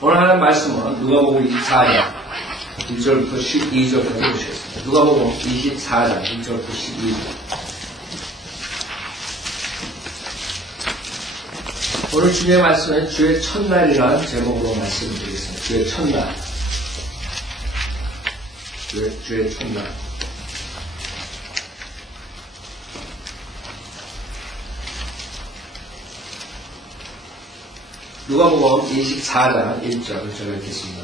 오늘 하는 말씀은 누가복음 24장 1절부터 12절까지 보시겠습니다. 누가복음 24장 1절부터 12절. 오늘 주님의 말씀은 주의 첫날이라는 제목으로 말씀드리겠습니다. 주의 첫날. 주의 첫날. 누가복음 24장 1절 제가 읽겠습니다.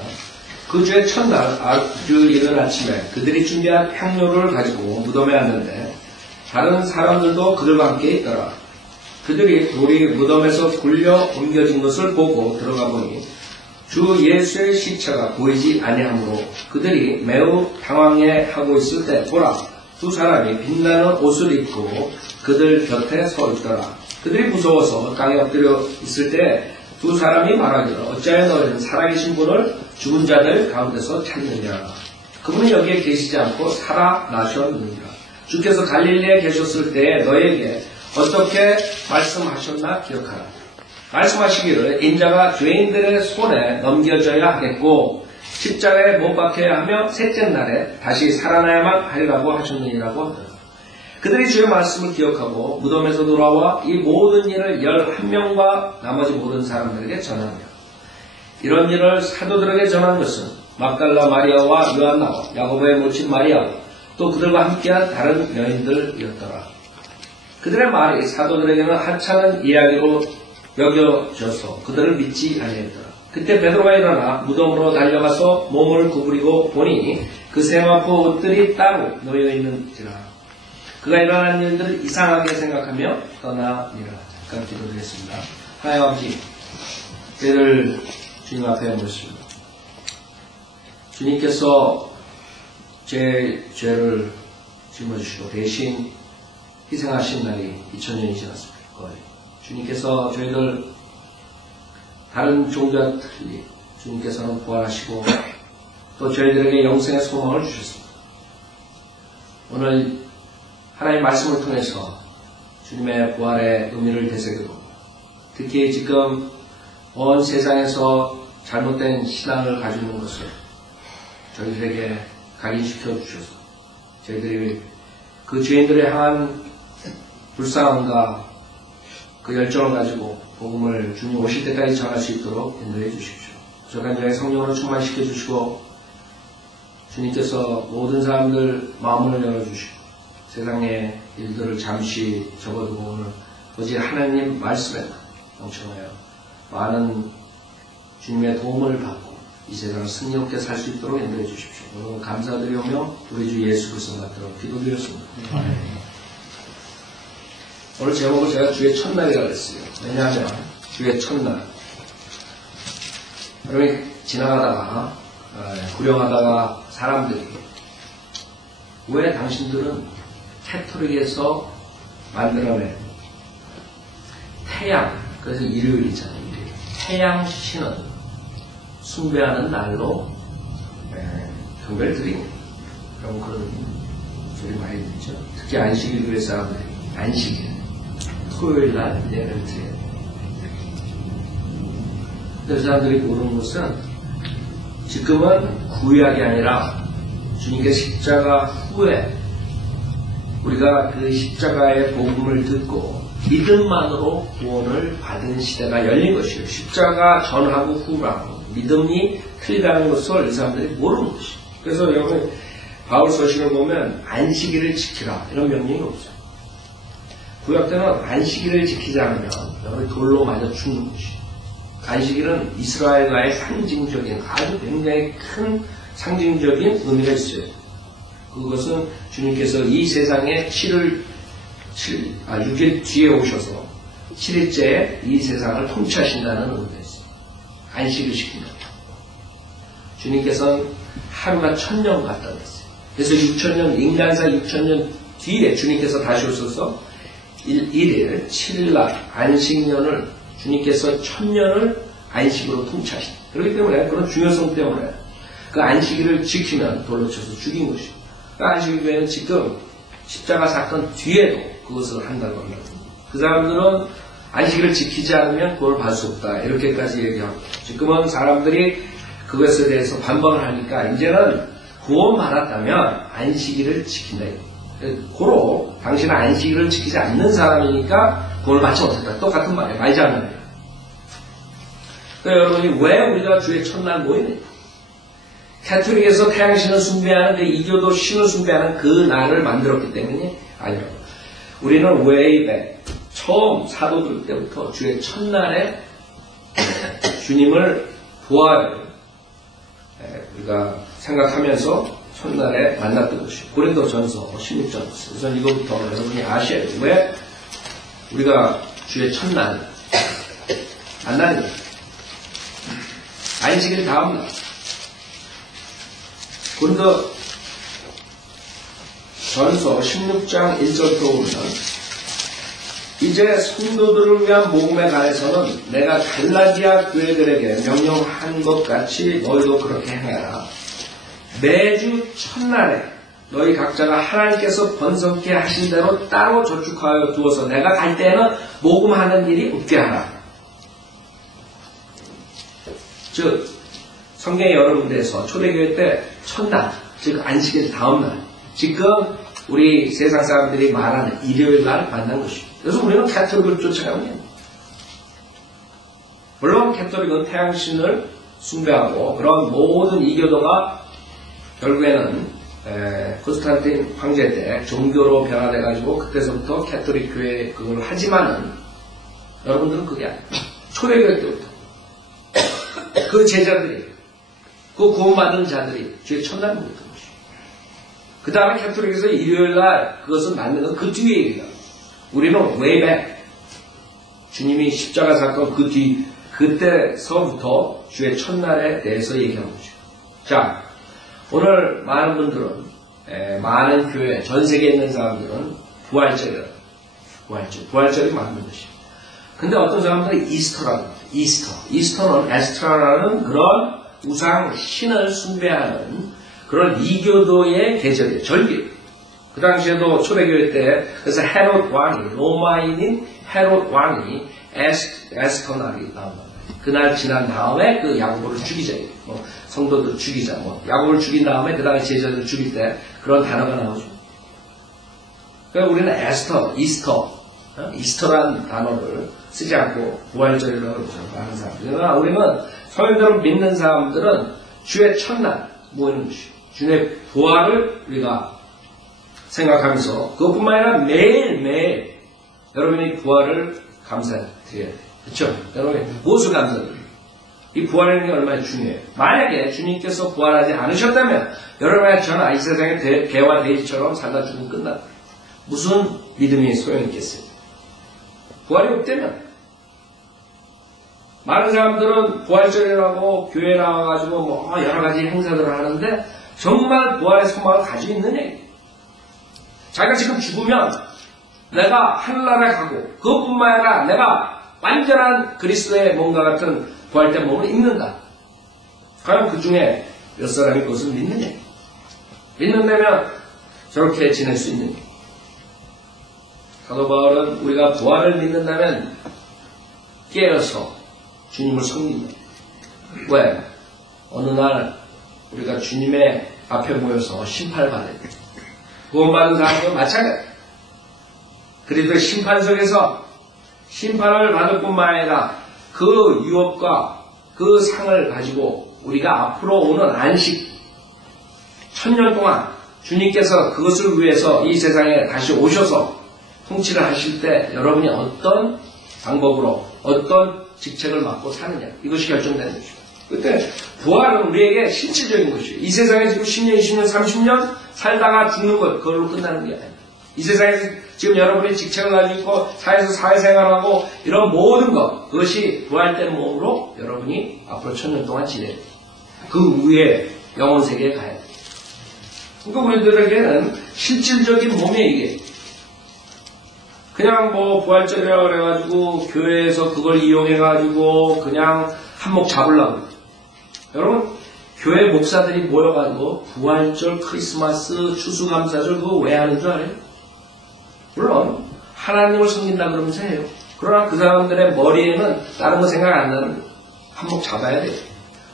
그 주의 첫날 그 이른 아침에 그들이 준비한 향료를 가지고 무덤에 왔는데 다른 사람들도 그들과 함께 있더라. 그들이 돌이 무덤에서 굴려 옮겨진 것을 보고 들어가 보니 주 예수의 시체가 보이지 아니하므로 그들이 매우 당황해하고 있을 때 보라, 두 사람이 빛나는 옷을 입고 그들 곁에 서 있더라. 그들이 무서워서 땅에 엎드려 있을 때 두 사람이 말하기를 어찌하여 너희는 살아계신 분을 죽은 자들 가운데서 찾느냐. 그분이 여기에 계시지 않고 살아나셨느니라. 주께서 갈릴리에 계셨을 때에 너에게 어떻게 말씀하셨나 기억하라. 말씀하시기를 인자가 죄인들의 손에 넘겨져야 하겠고 십자가에 못 박혀야 하며 셋째 날에 다시 살아나야만 하리라고 하셨느니라고 하더라. 그들이 주의 말씀을 기억하고 무덤에서 돌아와 이 모든 일을 11명과 나머지 모든 사람들에게 전하며 이런 일을 사도들에게 전한 것은 막달라 마리아와 요한나와 야고보의 모친 마리아 또 그들과 함께한 다른 여인들이었더라. 그들의 말이 사도들에게는 하찮은 이야기로 여겨져서 그들을 믿지 아니했더라. 그때 베드로가 일어나 무덤으로 달려가서 몸을 구부리고 보니 그 세마포 옷들이 따로 놓여 있는지라. 그가 일어난 일들을 이상하게 생각하며 떠나니라. 잠깐 기도드리겠습니다. 하나님 아버지, 저희를 주님 앞에 모십니다. 주님께서 제 죄를 짊어지시고 대신 희생하신 날이 2000년이 지났습니다. 거의. 주님께서 저희들 다른 종교와 틀리 주님께서는 부활하시고 또 저희들에게 영생의 소망을 주셨습니다. 오늘 하나님의 말씀을 통해서 주님의 부활의 의미를 되새겨봅니다. 특히 지금 온 세상에서 잘못된 신앙을 가지고 있는 것을 저희들에게 각인시켜 주셔서 저희들이 그 죄인들에 향한 불쌍함과 그 열정을 가지고 복음을 주님 오실 때까지 전할 수 있도록 인도해 주십시오. 부족한 저의 성령으로 충만시켜 주시고 주님께서 모든 사람들 마음을 열어주시고 세상의 일들을 잠시 접어두고 오늘 오직 하나님 말씀에 영청하여 많은 주님의 도움을 받고 이 세상을 승리롭게 살 수 있도록 인도해 주십시오. 오늘 감사드리오며 우리 주 예수 그리스도 받도록 기도드렸습니다. 오늘 제목을 제가 주의 첫날이라고 했어요. 왜냐하면 주의 첫날 여러분이 지나가다가 구령하다가 사람들이 왜 당신들은 캐토릭에서 만들어낸 태양, 그래서 일요일이잖아요. 일요일. 태양 신은 숭배하는 날로 경배를 드리고 그런 소리 많이 듣죠. 특히 안식일교회 사람들이 안식일, 토요일 날 예배를 드려요. 그 사람들이 모르는 것은 지금은 구약이 아니라 주님께 십자가 후에 우리가 그 십자가의 복음을 듣고 믿음만으로 구원을 받은 시대가 열린 것이에요. 십자가 전하고 후라고 믿음이 틀리다는 것을 이 사람들이 모르는 것이에요. 그래서 여러분 바울 서신을 보면 안식일을 지키라 이런 명령이 없어요. 구약 때는 안식일을 지키지 않으면 여러분 돌로 맞아 죽는 것이에요. 안식일은 이스라엘과의 상징적인 아주 굉장히 큰 상징적인 의미가 있어요. 그것은 주님께서 이 세상에 6일 뒤에 오셔서 7일째에 이 세상을 통치하신다는 의미가 있어요. 안식을 시킵니다. 주님께서는 하루가 1000년 같다 그랬어요. 그래서 6000년, 인간사 6000년 뒤에 주님께서 다시 오셔서 1일, 7일날 안식년을 주님께서 1000년을 안식으로 통치하신다. 그렇기 때문에 그런 중요성 때문에 그 안식일을 지키면 돌로 쳐서 죽인 것이고 그 안식일교회는 지금 십자가 사건 뒤에도 그것을 한다고 합니다. 그 사람들은 안식일을 지키지 않으면 구원을 받을 수 없다. 이렇게까지 얘기하고 지금은 사람들이 그것에 대해서 반박을 하니까 이제는 구원 받았다면 안식일을 지킨다. 고로 당신은 안식일을 지키지 않는 사람이니까 구원을 받지 못했다. 똑같은 말이에요. 말지 않는 거예요. 그러니까 여러분이 왜 우리가 주의 첫날 모이느냐? 캐톨릭에서 태양신을 숭배하는 그 이교도 신을 숭배하는 그 날을 만들었기 때문에 아니라고. 우리는 way back 처음 사도들 때부터 주의 첫날에 주님을 부활을 우리가 생각하면서 첫날에 만났던 것이고 고린도전서 16장 우선 이거부터 여러분이 아셔야 돼요. 왜 우리가 주의 첫날 만나는 거예요. 안식일 다음날 고린도전서 16장 1절부터 보면 이제 성도들을 위한 복음에 관해서는 내가 갈라디아 교회들에게 명령한 것 같이 너희도 그렇게 행해라. 매주 첫날에 너희 각자가 하나님께서 번성케 하신 대로 따로 저축하여 두어서 내가 갈 때에는 모금하는 일이 없게 하라. 즉 성경의 여러 군데에서 초대교회 때 첫날, 즉 안식일 다음날, 지금 우리 세상 사람들이 말하는 일요일날 만난 것입니다. 그래서 우리는 캐톨릭을 쫓아가는 게 아닙니다. 물론 캐톨릭은 태양신을 숭배하고 그런 모든 이교도가 결국에는 콘스탄틴 황제 때 종교로 변화돼가지고 그때서부터 캐톨릭 교회 그걸 하지만은 여러분들은 그게 아니에요. 초대교회 때부터 그 제자들이 그 구원받은 자들이 주의 첫날 먹었던 것이에요. 그 다음에 캐톨릭에서 일요일날 그것을 만든 건 그 뒤에 얘기다. 우리는 way back 주님이 십자가 사건 그 뒤 그때서부터 주의 첫날에 대해서 얘기하는 거죠. 자, 오늘 많은 분들은 많은 교회 전 세계에 있는 사람들은 부활절이라고 부활절이 만든 것이에요. 근데 어떤 사람들은 이스터라고 합니다. 이스터는 에스트라라는 그런 우상 신을 숭배하는 그런 이교도의 계절이에요. 절기예요. 그 당시에도 초대교회 때 그래서 헤롯 왕이 로마인인 헤롯 왕이 에스터날이 나온다. 그날 지난 다음에 그 야고보를 죽이자. 성도들 죽이자. 야고보를 죽인 다음에 그 다음에 제자들 죽일 때 그런 단어가 나오죠. 그러니까 우리는 이스터라는 단어를 쓰지 않고 부활절이라고 하는 사람들. 그러나 우리는 성령들을 믿는 사람들은 주의 첫날 모이는 것이에요. 주의 부활을 우리가 생각하면서 그것뿐만 아니라 매일매일 여러분이 부활을 감사드려야 돼요. 그렇죠? 여러분이 무엇을 감사드려요? 이 부활이라는 게 얼마나 중요해요. 만약에 주님께서 부활하지 않으셨다면 여러분의 저는 이 세상의 개와 돼지처럼 살다 죽으면 끝났다. 무슨 믿음이 소용있겠어요? 부활이 없다면 많은 사람들은 부활절이라고 교회에 나와가지고 여러 가지 행사들을 하는데 정말 부활의 소망을 가지고 있느냐? 자기가 지금 죽으면 내가 하늘나라에 가고 그것뿐만 아니라 내가 완전한 그리스도의 몸과 같은 부활된 몸을 입는다. 과연 그 중에 몇 사람이 그것을 믿느냐? 믿는다면 저렇게 지낼 수 있느냐? 사도 바울은 우리가 부활을 믿는다면 깨어서 주님을 섬긴다. 왜? 어느 날 우리가 주님의 앞에 모여서 심판을 받아야 돼. 구원받은 사람도 마찬가지. 그리고 심판 속에서 심판을 받을 뿐만 아니라 그 유업과 그 상을 가지고 우리가 앞으로 오는 안식 1000년 동안 주님께서 그것을 위해서 이 세상에 다시 오셔서 통치를 하실 때 여러분이 어떤 방법으로 어떤 직책을 맡고 사느냐 이것이 결정되는 것입니다. 그때 부활은 우리에게 실질적인 것이에요. 이 세상에 지금 10년, 20년, 30년 살다가 죽는 것 그걸로 끝나는 게 아니에요. 이 세상에서 지금 여러분이 직책을 가지고 있고 사회에서 사회생활하고 이런 모든 것 그것이 부활된 몸으로 여러분이 앞으로 1000년 동안 지내요. 그 위에 영혼 세계에 가야 돼요. 그러니까 우리들에게는 실질적인 몸이 이게 그냥 부활절이라고 그래가지고 교회에서 그걸 이용해가지고 그냥 한몫 잡으려고. 여러분 교회 목사들이 모여가지고 부활절, 크리스마스, 추수감사절 그거 왜 하는 줄 알아요? 물론 하나님을 섬긴다 그러면서 해요. 그러나 그 사람들의 머리에는 다른 거 생각 안 나는 한몫 잡아야 돼요.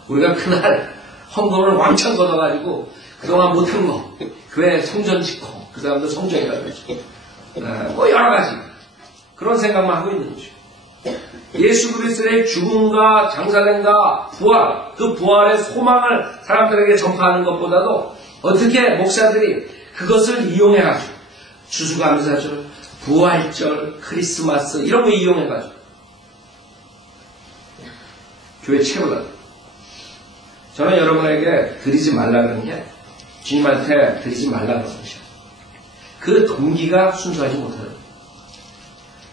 우리가 그날 헌금을 왕창 걷어가지고 그동안 못한 거 교회 성전 짓고 그 사람들 성전이라고 그러죠. 뭐 여러 가지 그런 생각만 하고 있는 거죠. 예수 그리스도의 죽음과 장사됨과 부활, 그 부활의 소망을 사람들에게 전파하는 것보다도 어떻게 목사들이 그것을 이용해가지고 추수감사절, 부활절, 크리스마스 이런 거 이용해가지고 교회 채우다. 저는 여러분에게 드리지 말라 그러는 게 주님한테 드리지 말라 그러는 것이요. 그 동기가 순수하지 못해요.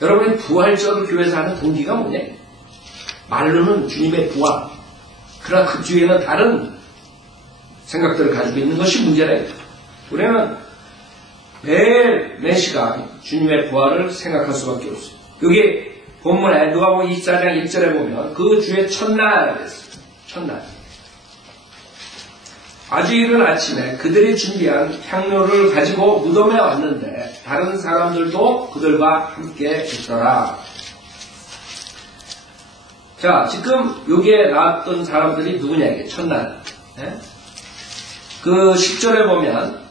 여러분이 부활절을 교회에서 하는 동기가 뭐냐? 말로는 주님의 부활. 그러나 그 뒤에는 다른 생각들을 가지고 있는 것이 문제래요. 우리는 매일 매 시간 주님의 부활을 생각할 수밖에 없어요. 여기 본문에 누가복음 24장 1절에 보면 그 주의 첫날에 됐어요. 첫날. 아주 이른 아침에 그들이 준비한 향료를 가지고 무덤에 왔는데 다른 사람들도 그들과 함께 있더라. 자, 지금 여기에 나왔던 사람들이 누구냐 이게 첫날. 네? 그 10절에 보면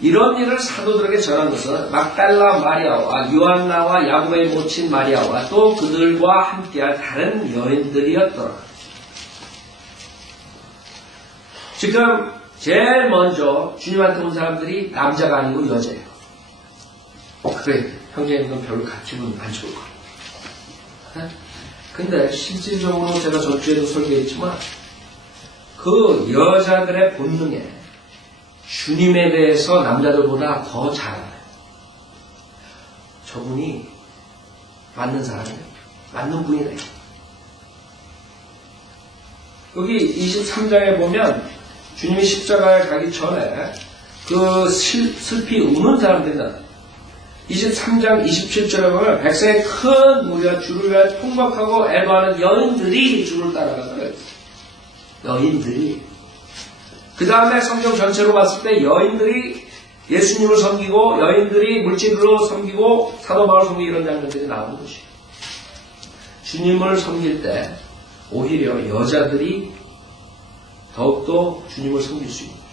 이런 일을 사도들에게 전한 것은 막달라 마리아와 요한나와 야고보의 모친 마리아와 또 그들과 함께할 다른 여인들이었더라. 지금 제일 먼저 주님한테 온 사람들이 남자가 아니고 여자예요. 그래, 형제님은 별로 가치는 안 좋을 거예요. 근데 실질적으로 제가 전주에도 설교했지만 그 여자들의 본능에 주님에 대해서 남자들보다 더 잘 알아요. 저분이 맞는 사람이에요. 맞는 분이래요. 여기 23장에 보면 주님이 십자가에 가기 전에 그 슬피 우는 사람들이 나와요. 23장 27절에 보면 백성의 큰 무리가 주를 위해 통곡하고 애도하는 여인들이 주를 따라가더래요. 여인들이. 그 다음에 성경 전체로 봤을 때 여인들이 예수님을 섬기고 여인들이 물질로 섬기고 사도 바울 섬기고 이런 장면들이 나오는 것이에요. 주님을 섬길 때 오히려 여자들이 더욱더 주님을 섬길 수 있는 거죠.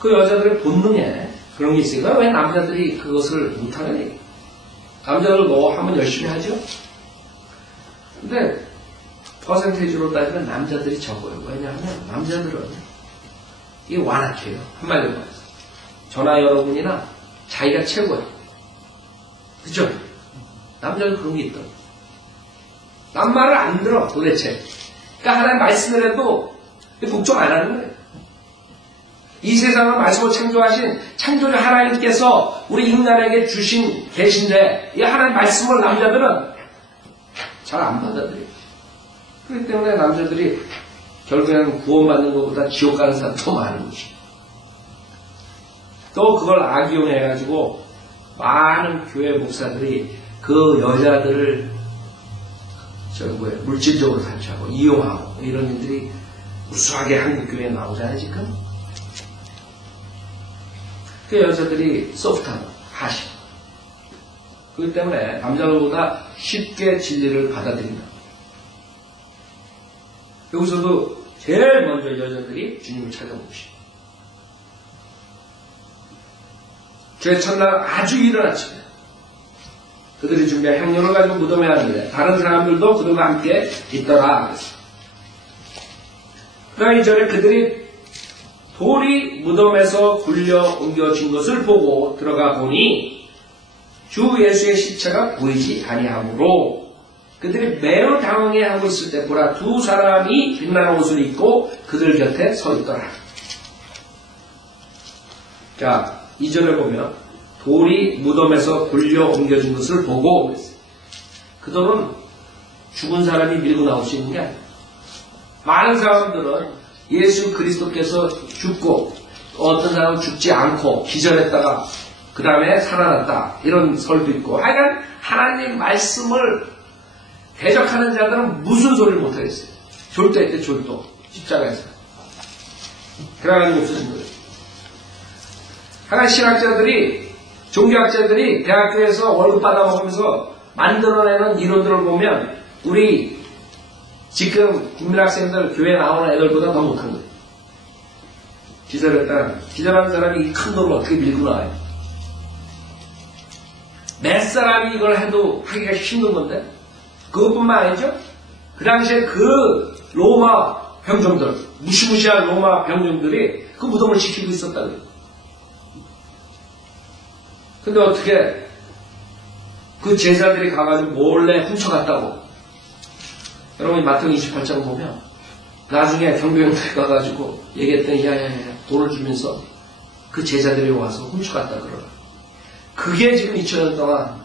그 여자들의 본능에 그런 게 있으니까 왜 남자들이 그것을 못하느냐. 남자들도 하면 열심히 하죠. 근데 퍼센테이지로 따지면 남자들이 적어요. 왜냐하면 남자들은 이게 완악해요. 한마디로 말해서. 저나 여러분이나 자기가 최고예요. 그죠? 남자는 그런 게 있더라고요. 남 말을 안 들어 도대체. 그러니까 하나님 말씀을 해도 복종 안 하는 거예요. 이 세상을 말씀으로 창조하신 창조주 하나님께서 우리 인간에게 주신 계신데 이 하나님 말씀을 남자들은 잘 안 받아들여요. 그렇기 때문에 남자들이 결국에는 구원받는 것보다 지옥 가는 사람 더 많은 것이에요. 또 그걸 악용해가지고 많은 교회 목사들이 그 여자들을 물질적으로 탈취하고 이용하고 이런 일들이 우수하게 한국 교회에 나오잖아요 지금. 그 여자들이 소프트하고 하시. 그렇기 때문에 남자들보다 쉽게 진리를 받아들인다. 여기서도 제일 먼저 여자들이 주님을 찾아온 것이에요. 주의 첫날 아주 이른 아침에 그들이 준비한 향료를 가지고 무덤에 왔는데 다른 사람들도 그들과 함께 있더라. 그러나 이전에 그들이 돌이 무덤에서 굴려 옮겨진 것을 보고 들어가 보니 주 예수의 시체가 보이지 아니하므로 그들이 매우 당황해하고 있을 때 보라 두 사람이 빛나는 옷을 입고 그들 곁에 서 있더라. 자, 2절에 보면 돌이 무덤에서 굴려 옮겨진 것을 보고 그 돌은 죽은 사람이 밀고 나올 수 있는 게 아니에요. 많은 사람들은 예수 그리스도께서 죽고 어떤 사람은 죽지 않고 기절했다가 그 다음에 살아났다 이런 설도 있고 하여간 하나님 말씀을 대적하는 자들은 무슨 소리를 못하겠어요. 졸도했대 졸도 십자가에서 그래가지고 없어진 거예요. 하여간 신학자들이 종교학자들이 대학교에서 월급 받아먹으면서 만들어내는 이론들을 보면 우리 지금 국민학생들 교회 나오는 애들보다 더 못한 거예요. 기절하는 사람이 이 큰 돈을 어떻게 밀고 나와요? 몇 사람이 이걸 해도 하기가 힘든 건데 그것뿐만 아니죠. 그 당시에 그 로마 병정들, 무시무시한 로마 병정들이 그 무덤을 지키고 있었다고요. 근데 어떻게 그 제자들이 가가지고 몰래 훔쳐갔다고. 여러분이 마태복음 28장 보면 나중에 경비병들이 가가지고 얘기했더니 야야야 돈을 주면서 그 제자들이 와서 훔쳐갔다 그러라. 그게 지금 2000년 동안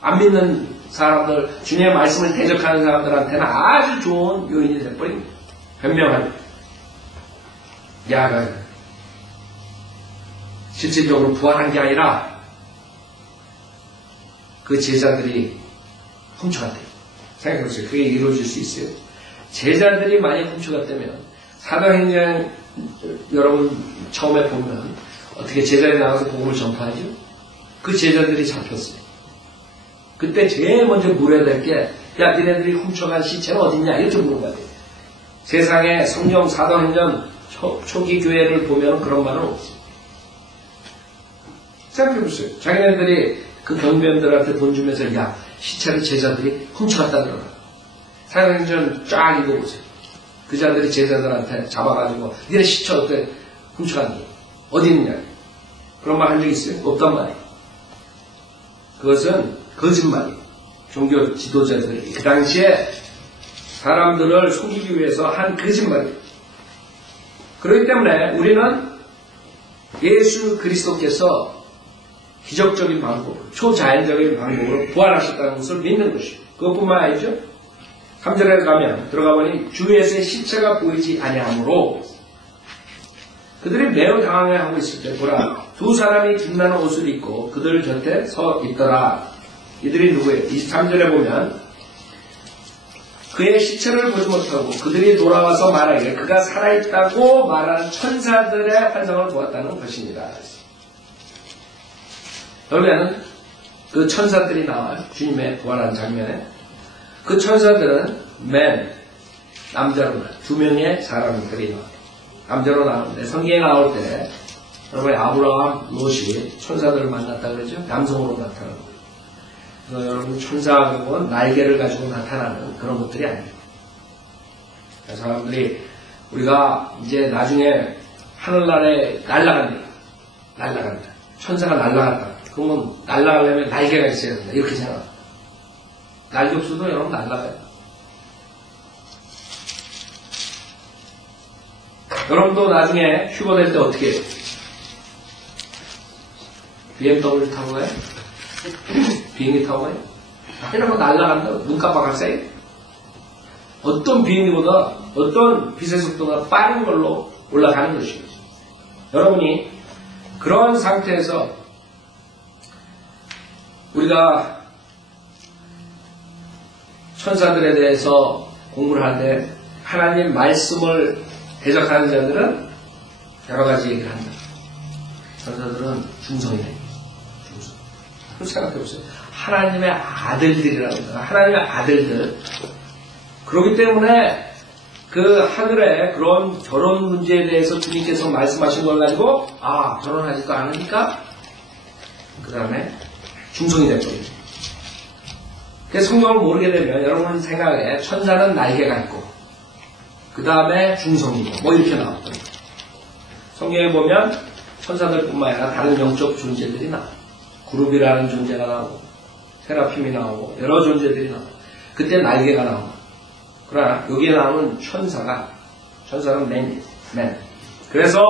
안 믿는 사람들, 주님의 말씀을 대적하는 사람들한테는 아주 좋은 요인이 돼버린 변명하는 야가 실질적으로 부활한 게 아니라 그 제자들이 훔쳐갔대요. 생각해보세요. 그게 이루어질 수 있어요. 제자들이 만약 훔쳐갔다면 사도행전 여러분 처음에 보면 어떻게 제자들이 나가서 복음을 전파하죠? 그 제자들이 잡혔어요. 그때 제일 먼저 물어야 될 게 야 니네들이 훔쳐간 시체는 어딨냐 이렇게 물어봐야 돼요. 세상에 성경 사도행전 초기 교회를 보면 그런 말은 없어요. 생각해보세요. 자기네들이 그 경비원들한테 돈 주면서 야 시체를 제자들이 훔쳐갔다 그러나 사도행전 쫙 읽어보세요. 그 자들이 제자들한테 잡아가지고 니네 시체 어때 훔쳐갔니? 어디 있느냐? 그런 말 한 적 있어요? 없단 말이에요. 그것은 거짓말이에요. 종교 지도자들이 그 당시에 사람들을 속이기 위해서 한 거짓말이에요. 그렇기 때문에 우리는 예수 그리스도께서 기적적인 방법, 초자연적인 방법으로 부활하셨다는 것을 믿는 것이죠. 그것뿐만 아니죠. 3절에 가면 들어가 보니 주 예수의 시체가 보이지 아니하므로 그들이 매우 당황해하고 있을 때 보라 두 사람이 빛나는 옷을 입고 그들 곁에 서 있더라. 이들이 누구예요? 23절에 보면 그의 시체를 보지 못하고 그들이 돌아와서 말하기를 그가 살아있다고 말하는 천사들의 환상을 보았다는 것입니다. 여기에는 그 천사들이 나와요. 주님의 부활한 장면에. 그 천사들은 남자로 두 명의 사람들이 나와요. 남자로 나오는데 성경에 나올 때 여러분이 아브라함, 롯이 천사들을 만났다 그러죠. 남성으로 나타나는 거예요. 그래서 여러분 천사하고는 날개를 가지고 나타나는 그런 것들이 아니에요. 사람들이 우리가 이제 나중에 하늘나라에 날아간다. 천사가 날아간다. 그러면 날아가려면 날개가 있어야 된다. 이렇게 생각합니다. 날개 없어도 여러분 날아가요. 여러분도 나중에 휴가 될 때 어떻게 해요? BMW 타고 가요? 비행기 타고 가요? 이러면 날아간다. 눈 깜빡할 사이? 어떤 비행기보다 어떤 빛의 속도가 빠른 걸로 올라가는 것입니다. 여러분이 그런 상태에서 우리가 천사들에 대해서 공부를 하는데 하나님 말씀을 대적하는 자들은 여러 가지 얘기를 한다. 천사들은 중성이래. 생각해보세요. 하나님의 아들들이라고 합니다. 하나님의 아들들. 그렇기 때문에 그 하늘에 그런 결혼 문제에 대해서 주님께서 말씀하신 걸 가지고 결혼하지도 않으니까 그 다음에 중성이 됐거든요. 그래서 성경을 모르게 되면 여러분 생각에 천사는 날개가 있고 그 다음에 중성이고 이렇게 나왔거든요. 성경에 보면 천사들뿐만 아니라 다른 영적 존재들이 나와요. 그룹이라는 존재가 나오고 세라핌이 나오고 여러 존재들이 나와요. 그때 날개가 나옵니다. 그러나 여기에 나오는 천사는 맨. 그래서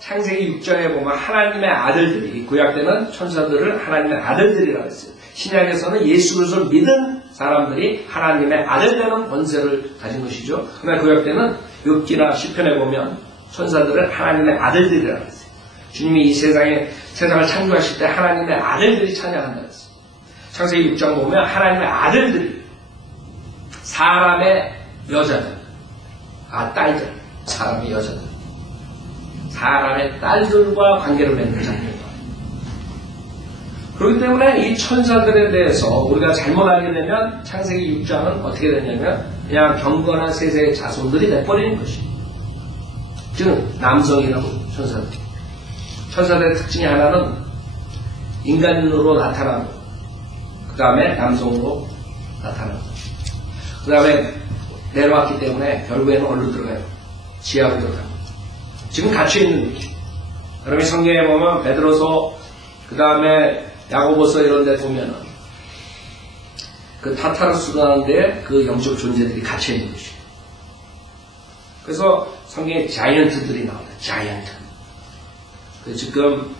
창세기 6장에 보면 하나님의 아들들이 구약 때는 천사들을 하나님의 아들들이라고 했어요. 신약에서는 예수 그리스도를 믿은 사람들이 하나님의 아들 되는 권세를 가진 것이죠. 그러나 구약 때는 욥기나 시편에 보면 천사들을 하나님의 아들들이라고 했어요. 주님이 이 세상을 창조하실 때 하나님의 아들들이 찬양한다고 했어요. 창세기 6장 보면 하나님의 아들들이 사람의 여자들, 딸들, 사람의 여자들, 사람의 딸들과 관계를 맺는 장면이에요. 그렇기 때문에 이 천사들에 대해서 우리가 잘못 알게 되면 창세기 6장은 어떻게 되냐면 그냥 경건한 세세의 자손들이 돼버리는 것이. 즉 남성이라고 천사들. 천사들의 특징이 하나는 인간으로 나타나고 그 다음에 남성으로 나타나고 그 다음에 내려왔기 때문에 결국에는 어디로 들어가요? 지하로 들어가요. 지금 갇혀있는 느낌. 여러분이 성경에 보면 베드로서 그 다음에 야고보서 이런 데 보면은 그 타타르스라는데 그 영적 존재들이 갇혀있는 것이에요. 그래서 성경에 자이언트들이 나옵니다. 자이언트. 지금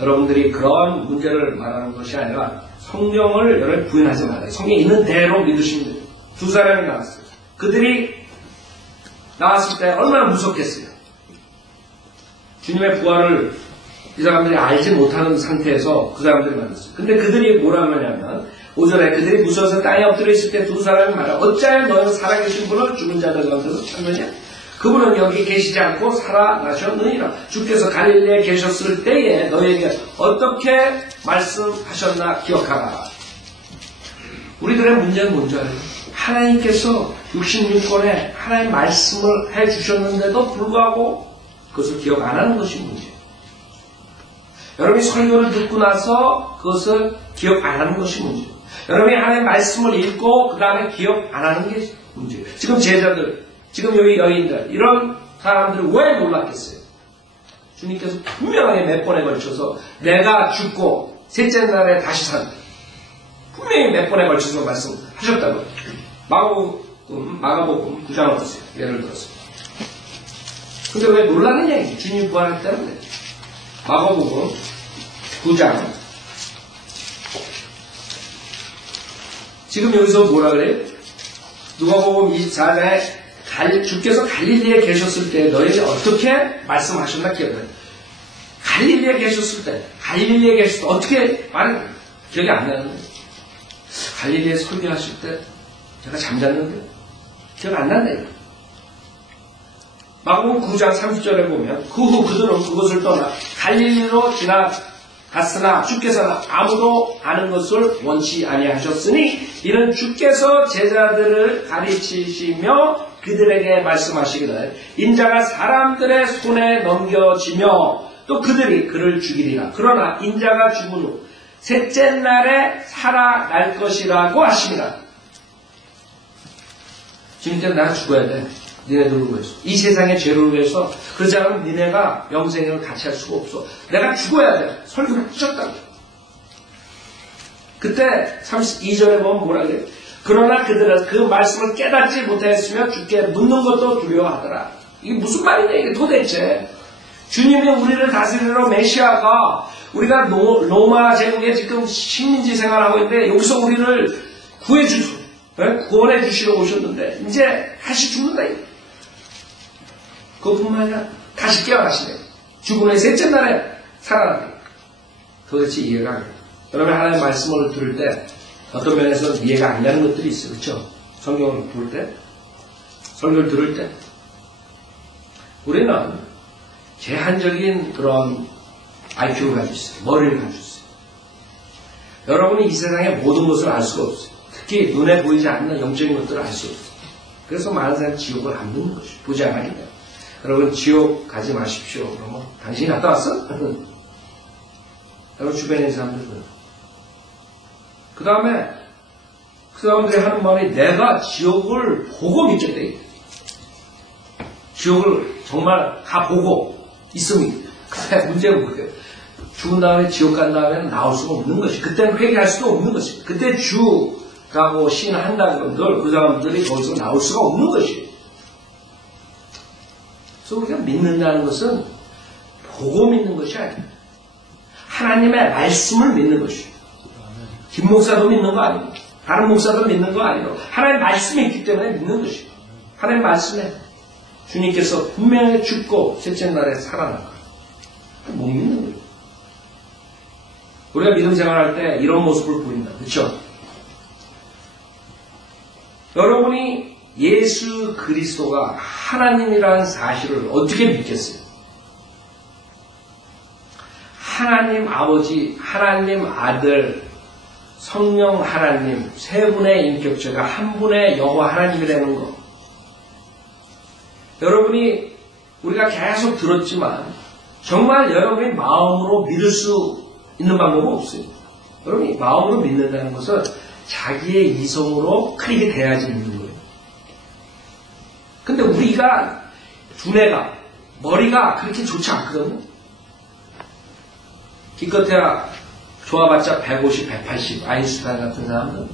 여러분들이 그런 문제를 말하는 것이 아니라 성경을 여러분 부인하지 말아요. 성경에 있는 대로 믿으시면 돼요. 두 사람이 나왔어요. 그들이 나왔을 때 얼마나 무섭겠어요. 주님의 부활을 이 사람들이 알지 못하는 상태에서 그 사람들이 만났어요. 근데 그들이 뭐라고 하냐면 5절에 그들이 무서워서 땅에 엎드려 있을 때 두 사람이 말하 어찌하여 너희는 살아계신 분을 죽은 자들 가운데서 찾느냐? 그분은 여기 계시지 않고 살아나셨느니라. 주께서 갈릴리에 계셨을 때에 너희에게 어떻게 말씀하셨나 기억하라. 우리들의 문제는 뭔지 알아요? 하나님께서 66권에 하나님 말씀을 해주셨는데도 불구하고 그것을 기억 안 하는 것이 문제예요. 여러분이 설교를 듣고 나서 그것을 기억 안 하는 것이 문제예요. 여러분이 하나님 말씀을 읽고 그 다음에 기억 안 하는 게 문제예요. 지금 제자들, 지금 여기 여인들 이런 사람들이 왜 놀랐겠어요? 주님께서 분명하게 몇 번에 걸쳐서 내가 죽고 셋째 날에 다시 산다. 분명히 몇 번에 걸쳐서 말씀하셨다고요. 마가복음 9장을 보세요. 예를 들어서. 근데 왜 놀라느냐? 주님 부활했기 때문에. 마가복음 9장. 지금 여기서 뭐라 그래요? 누가복음 24장에 주께서 갈릴리에 계셨을 때 너희에게 어떻게 말씀하셨나 기억해요. 갈릴리에 계셨을 때, 갈릴리에 계셨을 때 어떻게 기억이 안 나는데 갈릴리에 설교하실 때 제가 잠잤는데 기억 안 난다. 마가복음 9장 30절에 보면 그 후 그들은 그것을 떠나 갈릴리로 지나갔으나 주께서는 아무도 아는 것을 원치 아니하셨으니 이는 주께서 제자들을 가르치시며 그들에게 말씀하시기를 인자가 사람들의 손에 넘겨지며 또 그들이 그를 죽이리라. 그러나 인자가 죽은 후 셋째 날에 살아날 것이라고 하십니다. 지금 때는 나는 죽어야 돼. 니네들을 위해서. 이 세상의 죄를 위해서. 그러지 않으면 니네가 영생을 같이 할 수가 없어. 내가 죽어야 돼. 설교를 하셨다고. 그때 32절에 보면 뭐라 그래요? 그러나 그들은 그 말씀을 깨닫지 못하였으며 주께 묻는 것도 두려워하더라. 이게 무슨 말이냐 이게 도대체. 주님이 우리를 다스리러 메시아가 우리가 로마 제국에 지금 식민지 생활하고 있는데 여기서 우리를 구해주소. 구원해 주시러 오셨는데 이제 다시 죽는다. 그것뿐만 아니라 다시 깨어나시네. 죽은 후에 셋째 날에 살아나네. 도대체 이해가 안 돼요. 여러분 하나님의 말씀을 들을 때 어떤 면에서는 이해가 안 되는 것들이 있어요. 그렇죠? 성경을 볼 때, 설교를 들을 때 우리는 제한적인 그런 IQ를 가지고 있어요. 머리를 가지고 있어요. 여러분이 이 세상의 모든 것을 알 수가 없어요. 특히 눈에 보이지 않는 영적인 것들을 알 수 없어요. 그래서 많은 사람이 지옥을 안 믿는 것이죠. 보지 않았기 때문에. 여러분 지옥 가지 마십시오. 그러면 당신이 갔다 왔어? 여러분 주변에 있는 사람들은 그 다음에 그 사람들이 하는 말이 내가 지옥을 보고 믿겠다. 지옥을 정말 다 보고 있으면 근데 문제는 뭐예요? 죽은 다음에 지옥 간 다음에는 나올 수가 없는 것이. 그때는 회개할 수도 없는 것이. 그때 주라고 신한다는 걸 그 사람들이 거기서 나올 수가 없는 것이. 그래서 우리가 믿는다는 것은 보고 믿는 것이 아닙니다. 하나님의 말씀을 믿는 것이에요. 김 목사도 믿는 거 아니고 다른 목사도 믿는 거 아니고 하나님의 말씀이 있기 때문에 믿는 것이에요. 하나님의 말씀에 주님께서 분명히 죽고 셋째 날에 살아날 거예요. 못 믿는 거예요. 우리가 믿음 생활할 때 이런 모습을 보인다. 그렇죠? 여러분이 예수 그리스도가 하나님이라는 사실을 어떻게 믿겠어요? 하나님 아버지, 하나님 아들, 성령 하나님 세 분의 인격체가 한 분의 여호와 하나님이라는 것. 여러분이 우리가 계속 들었지만 정말 여러분이 마음으로 믿을 수 있는 방법은 없어요. 여러분이 마음으로 믿는다는 것은 자기의 이성으로 크게 돼야지 믿는 거예요. 근데 우리가 두뇌가 머리가 그렇게 좋지 않거든요. 기껏해야 좋아봤자 150, 180 아인슈타인 같은 사람은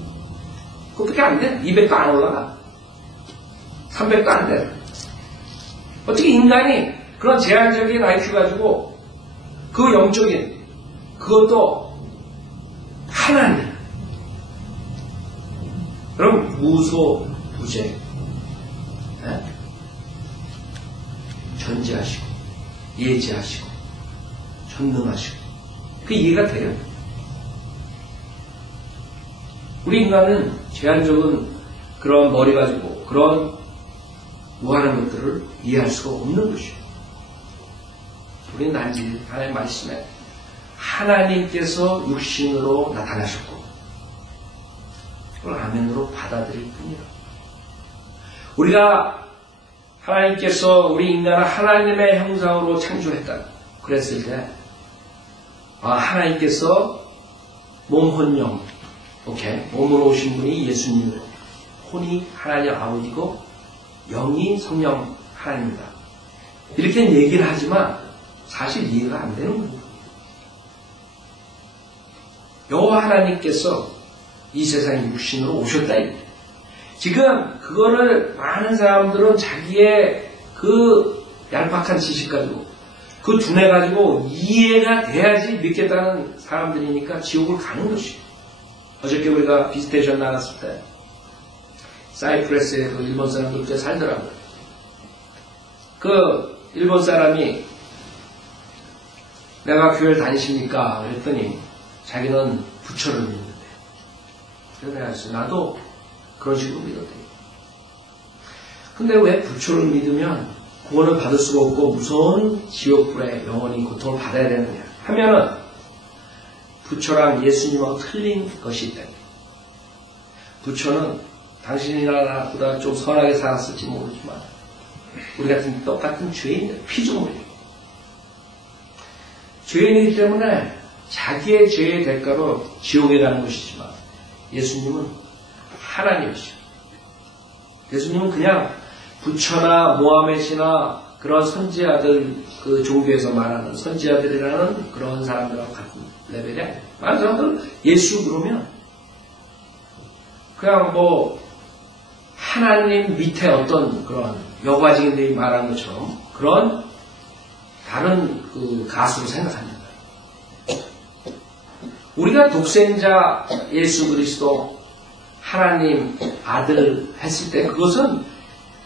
그것밖에 안 돼. 200도 안 올라가. 300도 안 돼. 어떻게 인간이 그런 제한적인 IQ 가지고 그 영적인 그것도 하나님. 그럼 무소부재 전지하시고 예지하시고 전능하시고 그 이해가 돼요. 우리 인간은 제한적인 그런 머리 가지고 그런 무한한 것들을 이해할 수가 없는 것이에요. 우리는 단지 하나님 말씀에 하나님께서 육신으로 나타나셨고 그걸 아멘으로 받아들일 뿐이에요. 우리가 하나님께서 우리 인간을 하나님의 형상으로 창조했다. 그랬을 때 하나님께서 몸, 혼, 영 몸으로 오신 분이 예수님이고 혼이 하나님 아버지고 영이 성령 하나님이다. 이렇게 얘기를 하지만 사실 이해가 안 되는 거예요. 여호와 하나님께서 이 세상에 육신으로 오셨다. 지금 그거를 많은 사람들은 자기의 그 얄팍한 지식 가지고 그 두뇌 가지고 이해가 돼야지 믿겠다는 사람들이니까 지옥을 가는 것이에요. 어저께 우리가 비스테이션 나갔을 때 사이프레스에 그 일본 사람들 꽤 살더라고요. 그 일본 사람이 내가 교회를 다니십니까? 그랬더니 자기는 부처를 믿는데. 그래서 내가 했어요. 나도 그런 식으로 믿었대요. 근데 왜 부처를 믿으면 구원을 받을 수가 없고 무서운 지옥불에 영원히 고통을 받아야 되느냐 하면은 부처랑 예수님하고 틀린 것이 있다. 부처는 당신이나 나보다 좀 선하게 살았을지 모르지만 우리 같은 똑같은 죄인들, 피조물이에요. 죄인이기 때문에 자기의 죄의 대가로 지옥에 가는 것이지만 예수님은 하나님이시죠. 예수님은 그냥 부처나 모하메시나 그런 선지자들 그 종교에서 말하는 선지자들이라는 그런 사람들하고 같은 레벨이 아니에요. 많은 사람들은 예수 그러면 그냥 뭐 하나님 밑에 어떤 그런 여과직인들이 말하는 것처럼 그런 다른 그 가수로 생각합니다. 우리가 독생자 예수 그리스도 하나님 아들 했을 때 그것은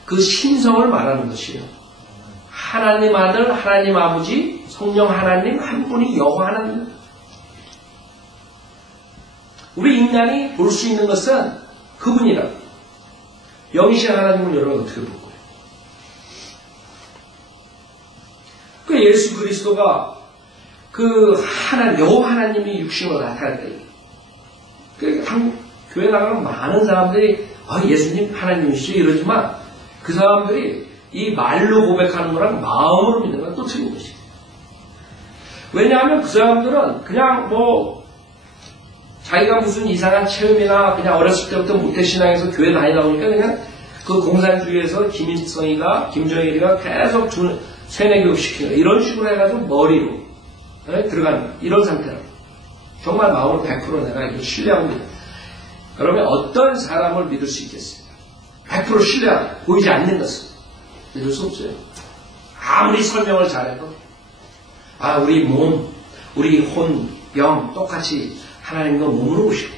그 신성을 말하는 것이에요. 하나님 아들, 하나님 아버지, 성령 하나님 한 분이 여호와 하나님. 우리 인간이 볼 수 있는 것은 그분이라. 영이신 하나님을 여러분 어떻게 볼 거예요? 그 예수 그리스도가 그 여호와 하나님이 육신으로 나타날 때, 그 교회 나가는 많은 사람들이 예수님 하나님이시죠 이러지만 그 사람들이 이 말로 고백하는 거랑 마음으로 믿는 건 또 틀린 것이에요. 왜냐하면 그 사람들은 그냥 뭐 자기가 무슨 이상한 체험이나 그냥 어렸을 때부터 모태신앙에서 교회 다니다 보니까 그냥 그 공산주의에서 김정일이가 계속 세뇌교육 시키는 이런 식으로 해가지고 머리로 들어가는 이런 상태라고. 정말 마음으로 100% 내가 이거 신뢰하고 믿어요. 그러면 어떤 사람을 믿을 수 있겠습니까? 100% 신뢰하고 보이지 않는 것을 믿을 수 없어요. 아무리 설명을 잘해도 우리 몸, 우리 혼, 영 똑같이 하나님과 몸으로 오시고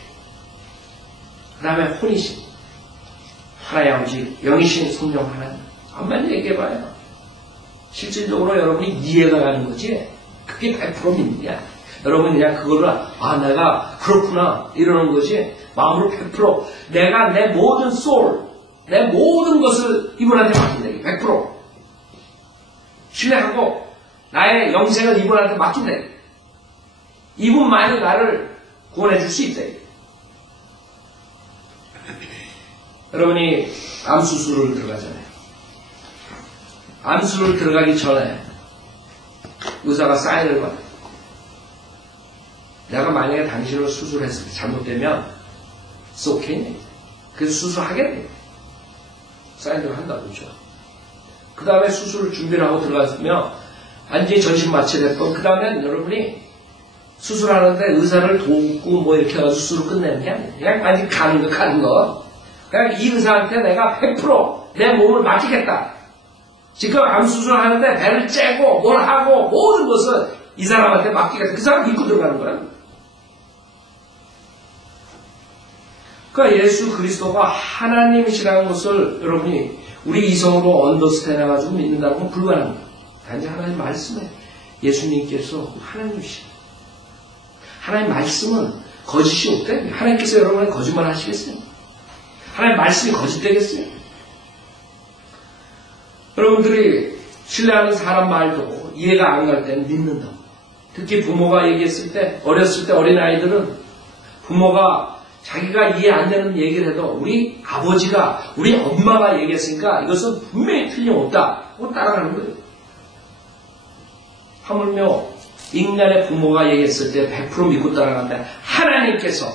그 다음에 혼이신 하나님 아버지, 영이신 성령 하나님 한번 얘기해봐요. 실질적으로 여러분이 이해가 가는 거지 그게 100% 믿는 게 아니야. 여러분 그냥 그거를 내가 그렇구나 이러는 거지 마음으로 100% 내가 내 모든 소울 내 모든 것을 이분한테 맡긴다. 100% 신뢰하고 나의 영생을 이분한테 맡긴다. 이분만이 나를 구원해 줄 수 있다. 여러분이 암수술을 들어가잖아요. 암수술을 들어가기 전에 의사가 사인을 받아요. 내가 만약에 당신을 수술했을 때 잘못되면 it's okay. 그래서 수술하게 돼요. 사인을 한다고 그러죠. 그 다음에 수술을 준비를 하고 들어갔으면 완전히 전신 마취됐던 그 다음에 여러분이 수술하는데 의사를 돕고 뭐 이렇게 해가지고 수술을 끝내는 게 아니에요. 그냥 완전히 가는 거. 그냥 이 의사한테 내가 100% 내 몸을 맡기겠다. 지금 암 수술하는데 배를 째고 뭘 하고 모든 것을 이 사람한테 맡기겠다. 그 사람 믿고 들어가는 거야. 그러니까 예수 그리스도가 하나님이시라는 것을 여러분이 우리 이성으로 언더스탠 해가지고 믿는다는 건 불가능합니다. 단지 하나님 말씀에 예수님께서 하나님이시다. 하나님 말씀은 거짓이 없대. 하나님께서 여러분의 거짓말 하시겠어요? 하나님 말씀이 거짓되겠어요? 여러분들이 신뢰하는 사람 말도 이해가 안 갈 때는 믿는다고. 특히 부모가 얘기했을 때, 어렸을 때 어린아이들은 부모가 자기가 이해 안 되는 얘기를 해도 우리 아버지가, 우리 엄마가 얘기했으니까 이것은 분명히 틀림없다 하고 따라가는 거예요. 하물며 인간의 부모가 얘기했을 때 100% 믿고 따라가는데 하나님께서,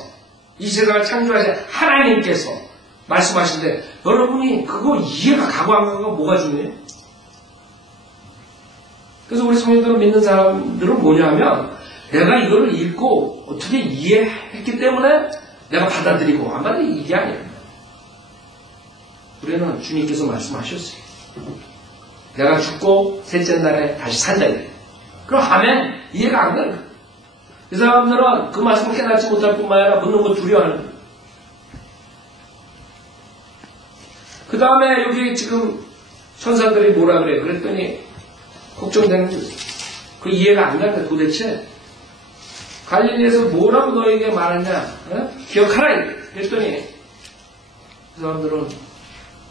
이 세상을 창조하신 하나님께서 말씀하신데 여러분이 그거 이해가 가고 안 가고가 뭐가 중요해요? 그래서 우리 성인들을 믿는 사람들은 뭐냐 하면 내가 이거를 읽고 어떻게 이해했기 때문에 내가 받아들이고 안 받아들이고 이게 아니에요. 우리는 주님께서 말씀하셨어요. 내가 죽고 셋째 날에 다시 산다. 그럼 하면 이해가 안 가는 거예요. 이 사람들은 그 말씀을 깨닫지 못할 뿐만 아니라 묻는 거 두려워하는 거예요. 그 다음에 여기 지금 천사들이 뭐라 그래요? 그랬더니 걱정되는 거예요. 그 이해가 안 가는데 도대체 갈릴리에서 뭐라고 너에게 말하냐? 어? 기억하라! 그랬더니 그 사람들은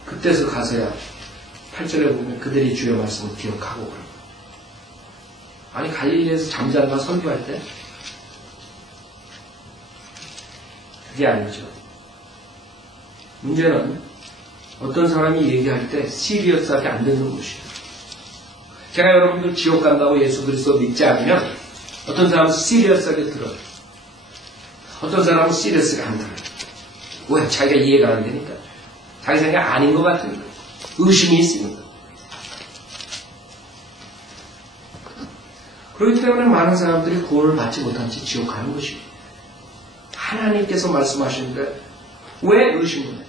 그때서 가서야 8절에 보면 그들이 주의 말씀을 기억하고 그래요. 아니 갈릴리에서 잠자는가 설교할 때? 그게 아니죠. 문제는 어떤 사람이 얘기할 때 시리어스하게 안 듣는 것이에요. 제가 여러분들 지옥 간다고 예수 그리스도 믿지 않으면 어떤 사람은 시리어스하게 들어요. 어떤 사람은 시리어스하게 안 들어요. 왜? 자기가 이해가 안 되니까. 자기 생각 아닌 것 같으니까. 의심이 있으니까. 그렇기 때문에 많은 사람들이 구원을 받지 못한 채 지옥 가는 것이에요. 하나님께서 말씀하시는데 왜 의심을 해요?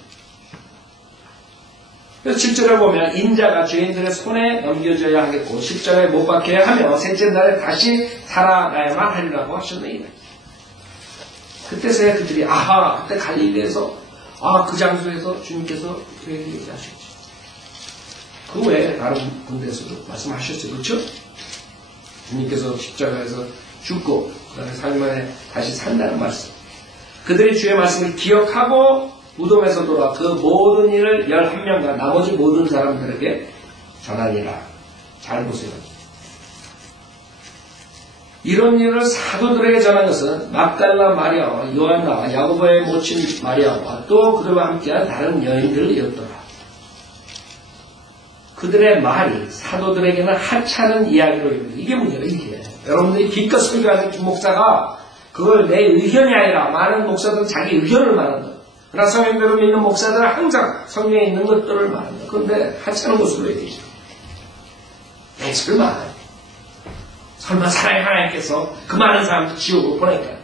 그래서 7절에 보면 인자가 죄인들의 손에 넘겨져야 하겠고 10절에 못 박혀야 하며 셋째 날에 다시 살아나야만 하리라고 하셨네요. 그때서야 그들이 아하 그때 갈릴리에서 그 장소에서 주님께서 그에게 얘기하셨죠. 그 외에 다른 군대에서도 말씀하셨어요. 그렇죠? 주님께서 십자가에서 죽고 그 다음에 3일 만에 다시 산다는 말씀. 그들이 주의 말씀을 기억하고 무덤에서 돌아 그 모든 일을 11명과 나머지 모든 사람들에게 전하니라. 잘 보세요. 이런 일을 사도들에게 전한 것은 막달라 마리아와 요한나와 야고보의 모친 마리아와 또 그들과 함께한 다른 여인들이었더라. 그들의 말이 사도들에게는 하찮은 이야기로 이루어져. 이게 문제가 이게. 여러분들이 기껏 설교하는 목사가 그걸 내 의견이 아니라 많은 목사들은 자기 의견을 말한다. 그러나 성경대로 믿는 목사들은 항상 성경에 있는 것들을 말한다. 그런데 하찮은 것으로 얘기죠. 설마 사랑의 하나님께서 그 많은 사람들 지옥을 보낼까요?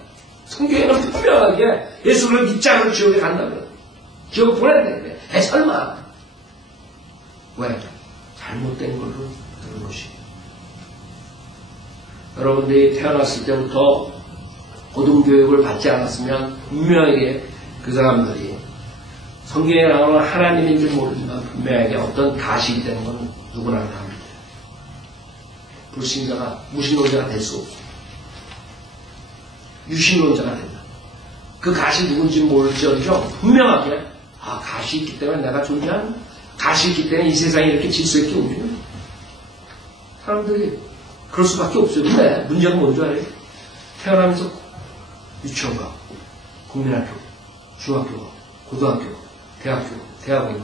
성경에는 분명하게 예수를 믿지 않으면 지옥에 간다고요. 지옥을 보내야 되는데 설마 왜? 잘못된 걸로 들은 것이. 여러분들이 태어났을 때부터 고등교육을 받지 않았으면 분명하게 그 사람들이 성경에 나오는 하나님인지 모르지만 분명하게 어떤 가식이 되는 건 누구나 다 합니다. 불신자가 무신론자가 될 수 없고 유신론자가 된다. 그 가시 누군지 모를지언정 분명하게 가시 있기 때문에 내가 존재하는 가시 있기 때문에 이 세상이 이렇게 질서 있게 움직여요. 사람들이 그럴 수밖에 없어요. 근데 문제가 뭔지 알아요? 태어나면서 유치원 가고, 국민학교, 중학교 가고, 고등학교, 대학원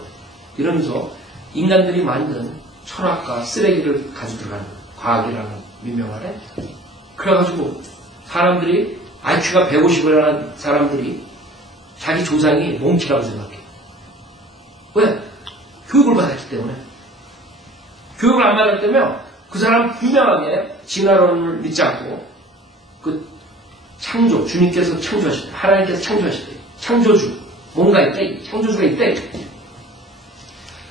이러면서 인간들이 만든 철학과 쓰레기를 가지고 들어가는 과학이라는 민명 아래 그래가지고 사람들이 IQ가 150을 하는 사람들이 자기 조상이 몽키라고 생각해. 왜? 교육을 받았기 때문에. 교육을 안 받았기 때문에 그 사람 분명하게 진화론을 믿지 않고 그 창조, 주님께서 창조하실 때, 하나님께서 창조하실 때, 창조주, 뭔가 있다, 창조주가 있다.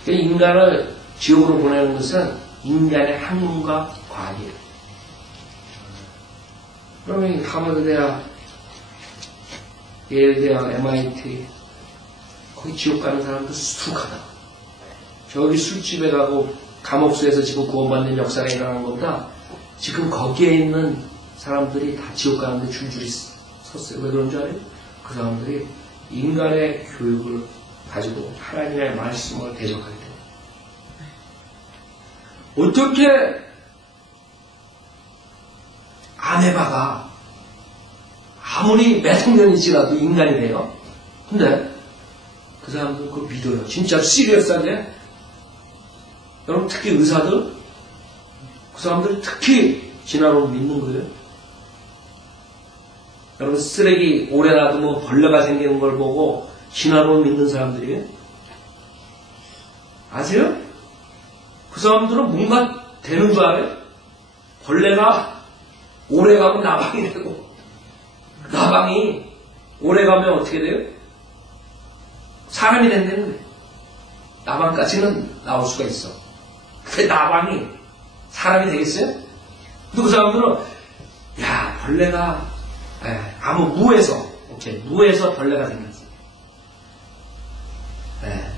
인간을 지옥으로 보내는 것은 인간의 학문과 과학이에요. 그러면 하버드 대학, 예일 대학, MIT, 거기 지옥 가는 사람도 수북하다. 저기 술집에 가고 감옥수에서 지금 구원받는 역사가 일어나는 것보다 지금 거기에 있는 사람들이 다 지옥 가는데 줄줄이 섰어요. 왜 그런 줄 알아요? 그 사람들이 인간의 교육을 가지고 하나님의 말씀을 대적하기 때문에. 어떻게 아메바가 아무리 몇 학년이 지나도 인간이 돼요? 근데 그 사람들 그걸 믿어요. 진짜 시리어스하게. 여러분 특히 의사들 그 사람들이 특히 진화론을 믿는 거예요. 여러분 쓰레기 오래 놔두면 벌레가 생기는 걸 보고 진화론을 믿는 사람들이에요. 아세요? 그 사람들은 뭔가 되는 줄 알아요? 벌레가 오래 가면 나방이 되고 나방이 오래 가면 어떻게 돼요? 사람이 된다는 거예요. 나방까지는 나올 수가 있어. 근데 나방이 사람이 되겠어요? 근데 그 사람들은 야 벌레가 무에서 벌레가 생겼어.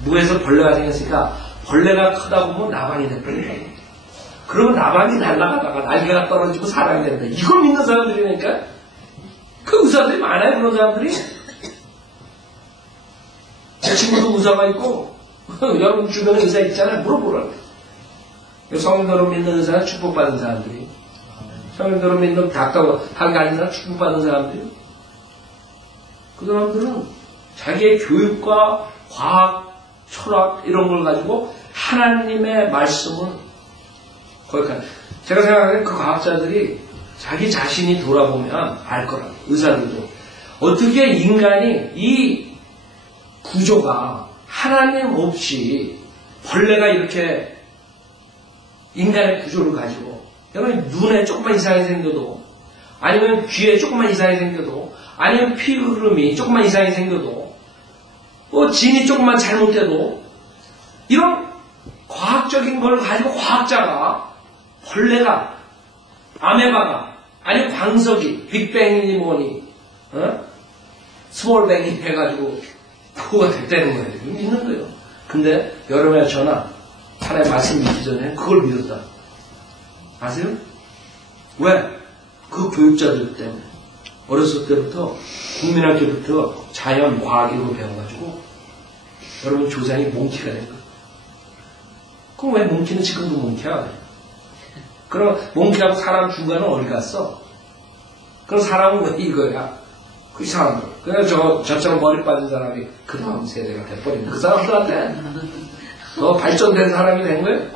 무에서 벌레가 생겼으니까 벌레가 크다 보면 나방이 된다. 그러면 나방이 날아가다가 날개가 떨어지고 사람이 된다. 이걸 믿는 사람들이니까 그 의사들이 많아요. 그런 사람들이. 제 친구도 의사가 있고 여러분 주변에 의사 있잖아요. 물어보라고. 성령으로 믿는 의사는 축복받은 사람들이. 성령으로 믿는 닥터가 한게 아니라 축복받은 사람들이. 그 사람들은 자기의 교육과 과학, 철학 이런 걸 가지고 하나님의 말씀은 거기까지. 제가 생각하기에 그 과학자들이 자기 자신이 돌아보면 알 거라고. 의사들도. 어떻게 인간이 이 구조가 하나님 없이 벌레가 이렇게 인간의 구조를 가지고 여러분 눈에 조금만 이상하게 생겨도 아니면 귀에 조금만 이상하게 생겨도 아니면 피 흐름이 조금만 이상하게 생겨도 진이 조금만 잘못돼도 이런 과학적인 걸 가지고 과학자가 벌레가 아메바가 아니면 광석이 빅뱅이니 뭐니 스몰뱅이 해가지고 그거가 됐다는 거예요. 믿는 거예요. 근데 여러분이나 저나 하나의 말씀 믿기 전에 그걸 믿었다. 아세요? 왜? 그 교육자들 때문에. 어렸을 때부터 국민학교부터 자연, 과학 이런 거 배워가지고 여러분 조상이 몽키가 된 거예요. 그럼 왜 몽키는 지금도 몽키야? 그럼 몽키하고 사람 중간은 어디 갔어? 그럼 사람은 왜 이거야? 그 사람들. 그래서 저처럼 머리 빠진 사람이 그 다음 세대가 돼버린 그 사람들한테 더 발전된 사람이 된 거예요.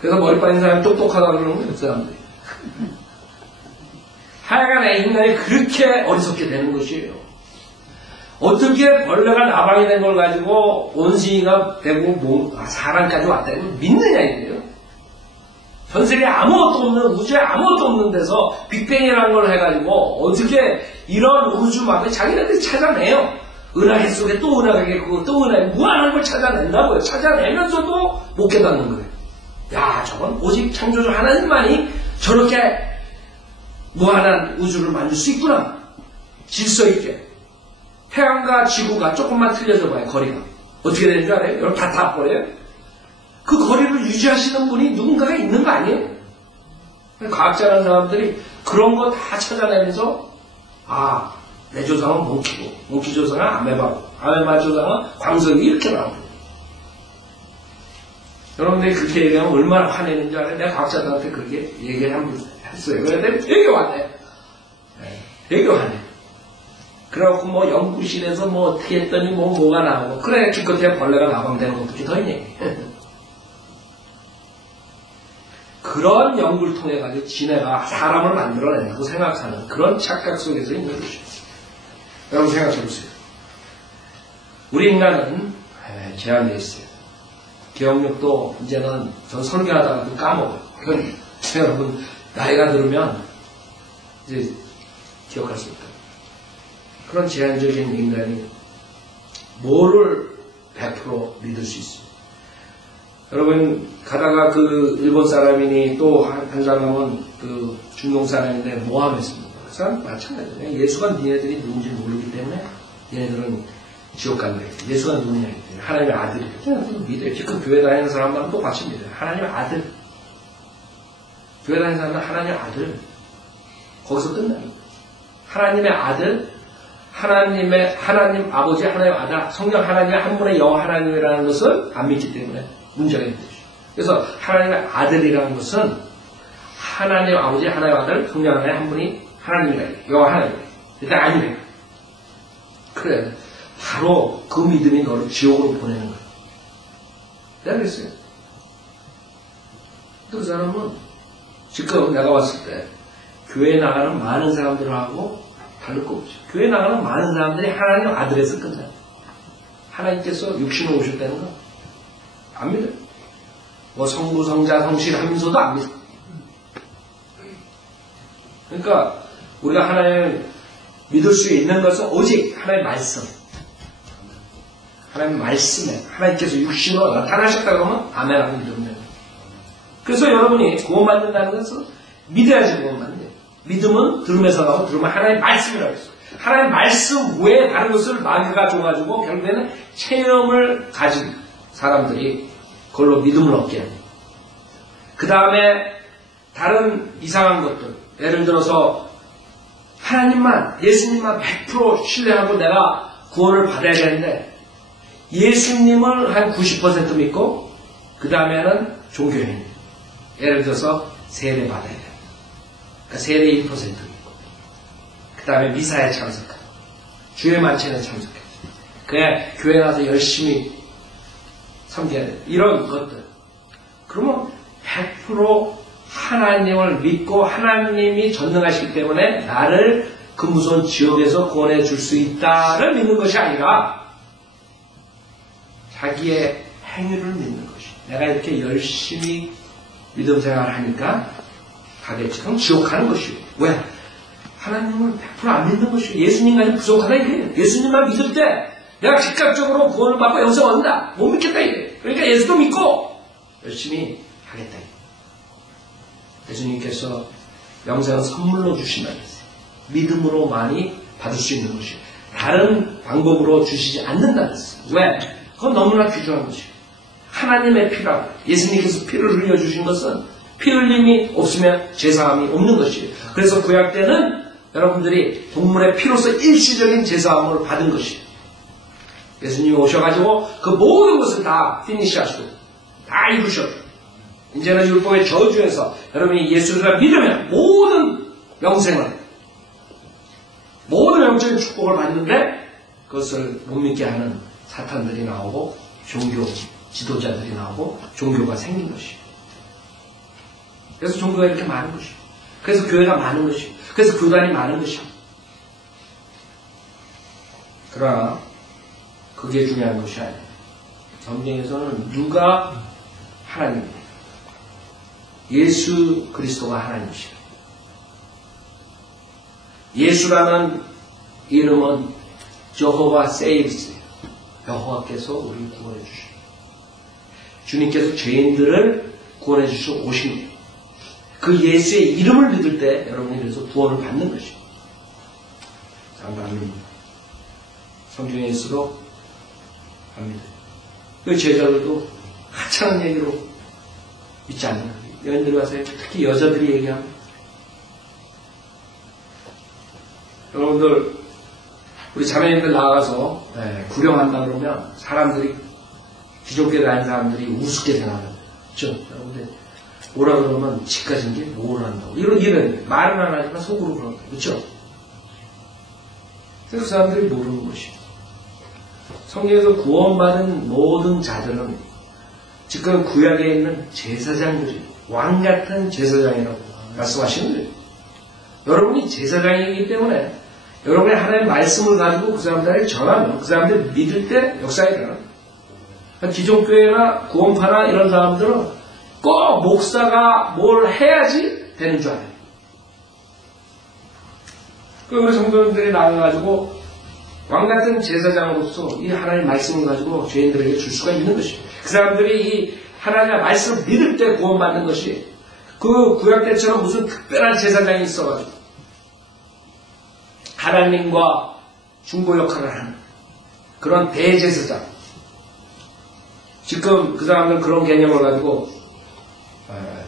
그래서 머리 빠진 사람이 똑똑하다 그러는 거예요. 그 사람들이. 하여간에 인간이 그렇게 어리석게 되는 것이에요. 어떻게 벌레가 나방이 된 걸 가지고 원숭이가 되고 사람까지 왔다고 믿느냐 이거예요. 전 세계에 아무것도 없는 우주에 아무것도 없는 데서 빅뱅이라는 걸 해가지고 어떻게 이런 우주막을 자기네들이 찾아내요. 은하계 속에 또 은하계 있고 또 은하계 무한한 걸 찾아낸다고요. 찾아내면서도 못 깨닫는 거예요. 야 저건 오직 창조주 하나님만이 저렇게 무한한 우주를 만들 수 있구나. 질서 있게. 태양과 지구가 조금만 틀려져 봐요. 거리가. 어떻게 되는 줄 알아요? 여러분 다 타버려요. 그 거리를 유지하시는 분이 누군가가 있는 거 아니에요? 과학자라는 사람들이 그런 거 다 찾아내면서 내 조상은 몽키고 몽키 조상은 아메바고 아메바 조상은 광석이 이렇게 나오고 여러분들이 그렇게 얘기하면 얼마나 화내는 줄 알아요? 내가 과학자들한테 그렇게 얘기를 한번 했어요. 그런데 되게 화내. 배교하네. 그래갖고 뭐 연구실에서 뭐 어떻게 했더니 뭐가 나오고 그래 기껏해야 벌레가 나가면 되는 것밖에 더 있네. 그런 연구를 통해 가지고 지네가 사람을 만들어낸다고 생각하는 그런 착각 속에서 있는 것이죠. 여러분 생각해 보세요. 우리 인간은 제한되어 있어요. 기억력도 이제는 전 설교하다가도 까먹어요. 여러분 나이가 들으면 이제 기억할 수 없다. 그런 제한적인 인간이 뭐를 100% 믿을 수 있어요. 여러분 가다가 그 일본 사람이니 또 한 사람은 그 중동 사람인데 모함했습니다. 그 사람 마찬가지예요. 예수가 니네들이 누군지 모르기 때문에 얘네들은 지옥 간다. 예수가 누구냐? 하나님의 아들이에요. 그냥 믿어요. 지금 교회 다니는 사람들은 똑같이 믿어요. 하나님의 아들. 교회 다니는 사람은 하나님의 아들. 거기서 끝나요. 하나님의 아들, 하나님 아버지, 하나님의 아들, 성령 하나님의 한 분의 여호와 하나님이라는 것을 안 믿기 때문에 문제가 있는 거죠. 그래서 하나님의 아들이라는 것은 하나님 아버지, 하나님의 아들, 성령 하나님의 한 분이 하나님이다. 여호와 하나님. 일단 아니래. 그래. 바로 그 믿음이 너를 지옥으로 보내는 거야. 내가 그랬어요. 그 사람은 지금 내가 봤을 때 교회에 나가는 많은 사람들하고 다를 거 없죠. 교회에 나가는 많은 사람들이 하나님 아들에서 끝나요. 하나님께서 육신으로 오셨다는 거 안 믿어요. 뭐 성부, 성자, 성실 하면서도 안 믿어요. 그러니까 우리가 하나님을 믿을 수 있는 것은 오직 하나님의 말씀. 하나님의 말씀에 하나님께서 육신으로 나타나셨다 그러면 아멘하고 믿으면. 그래서 여러분이 구원받는다는 것은 믿어야지 구원받는 거예요. 믿음은 들음에서 나오고 들으면 하나님의 말씀이라고 했어요. 하나님의 말씀 외에 다른 것을 마귀가 줘가지고 결국에는 체험을 가진 사람들이 그걸로 믿음을 얻게 합니다. 그 다음에 다른 이상한 것들, 예를 들어서 하나님만, 예수님만 100% 신뢰하고 내가 구원을 받아야 되는데 예수님을 한 90% 믿고 그 다음에는 종교인, 예를 들어서 세례 받아야 돼. 그러니까 세례 1% 믿고 그 다음에 미사에 참석하고 주의 만찬에 참석하고 그냥 교회 가서 열심히 섬겨야 돼. 이런 것들. 그러면 100% 하나님을 믿고 하나님이 전능하시기 때문에 나를 그 무서운 지옥에서 구원해 줄 수 있다를 믿는 것이 아니라 자기의 행위를 믿는 것이. 내가 이렇게 열심히 믿음 생활을 하니까 가겠지. 그럼 지옥 가는 것이요. 왜? 하나님을 100% 안 믿는 것이요. 예수님까지 부족하다 이게. 예수님만 믿을 때 내가 즉각적으로 구원을 받고 영생 얻는다. 못 믿겠다 이게. 그러니까 예수도 믿고 열심히 하겠다 이게. 예수님께서 영생은 선물로 주신다고 했어요. 믿음으로 많이 받을 수 있는 것이요. 다른 방법으로 주시지 않는다고 했어요. 왜? 그건 너무나 귀중한 것이요. 하나님의 피라고. 예수님께서 피를 흘려주신 것은 피 흘림이 없으면 제사함이 없는 것이에요. 그래서 구약 때는 여러분들이 동물의 피로서 일시적인 제사함을 받은 것이에요. 예수님이 오셔가지고 그 모든 것을 다 피니시하시고 다 이루셨고 이제는 율법의 저주에서 여러분이 예수를 믿으면 모든 영생을 모든 영적인 축복을 받는데 그것을 못 믿게 하는 사탄들이 나오고 종교 지도자들이 나오고 종교가 생긴 것이에요. 그래서 종교가 이렇게 많은 것이에요. 그래서 교회가 많은 것이에요. 그래서 교단이 많은 것이에요. 그러나 그게 중요한 것이 아니에요. 성경에서는 누가 하나님입니다. 예수 그리스도가 하나님이시죠. 예수라는 이름은 여호와 세이브스예요. 여호와께서 우리를 구원해 주시고 주님께서 죄인들을 구원해 주시고 오신 거예요. 그 예수의 이름을 믿을 때 여러분이 그래서 구원을 받는 것이에요. 장담입니다. 성경에서도 합니다. 그 제자들도 하찮은 얘기로 믿지 않는 거예요. 여인들이 와서 특히 여자들이 얘기합니다. 여러분들 우리 자매님들 나가서 구령한다 그러면 사람들이 기존교회 다니는 사람들이 우습게 생각합니다. 그렇죠? 여러분들 뭐라 그러면 집 가진 게 뭘 한다고 이런 말은 안 하지만 속으로 그런다. 그렇죠? 그 사람들이 모르는 것이에요. 성경에서 구원받은 모든 자들은 지금 구약에 있는 제사장들이 왕 같은 제사장이라고 말씀하시는 거예요. 여러분이 제사장이기 때문에 여러분이 하나님의 말씀을 가지고 그 사람들에게 전하면 그 사람들이 믿을 때 역사에 일어나. 기존교회나 구원파나 이런 사람들은 꼭 목사가 뭘 해야지 되는 줄 알아요. 그 우리 성도님들이 나가가지고 왕같은 제사장으로서 이 하나님의 말씀을 가지고 죄인들에게 줄 수가 있는 것입니다. 그 사람들이 이 하나님의 말씀을 믿을 때 구원받는 것이 그 구약 때처럼 무슨 특별한 제사장이 있어가지고 하나님과 중보 역할을 하는 그런 대제사장. 지금 그 사람들은 그런 개념을 가지고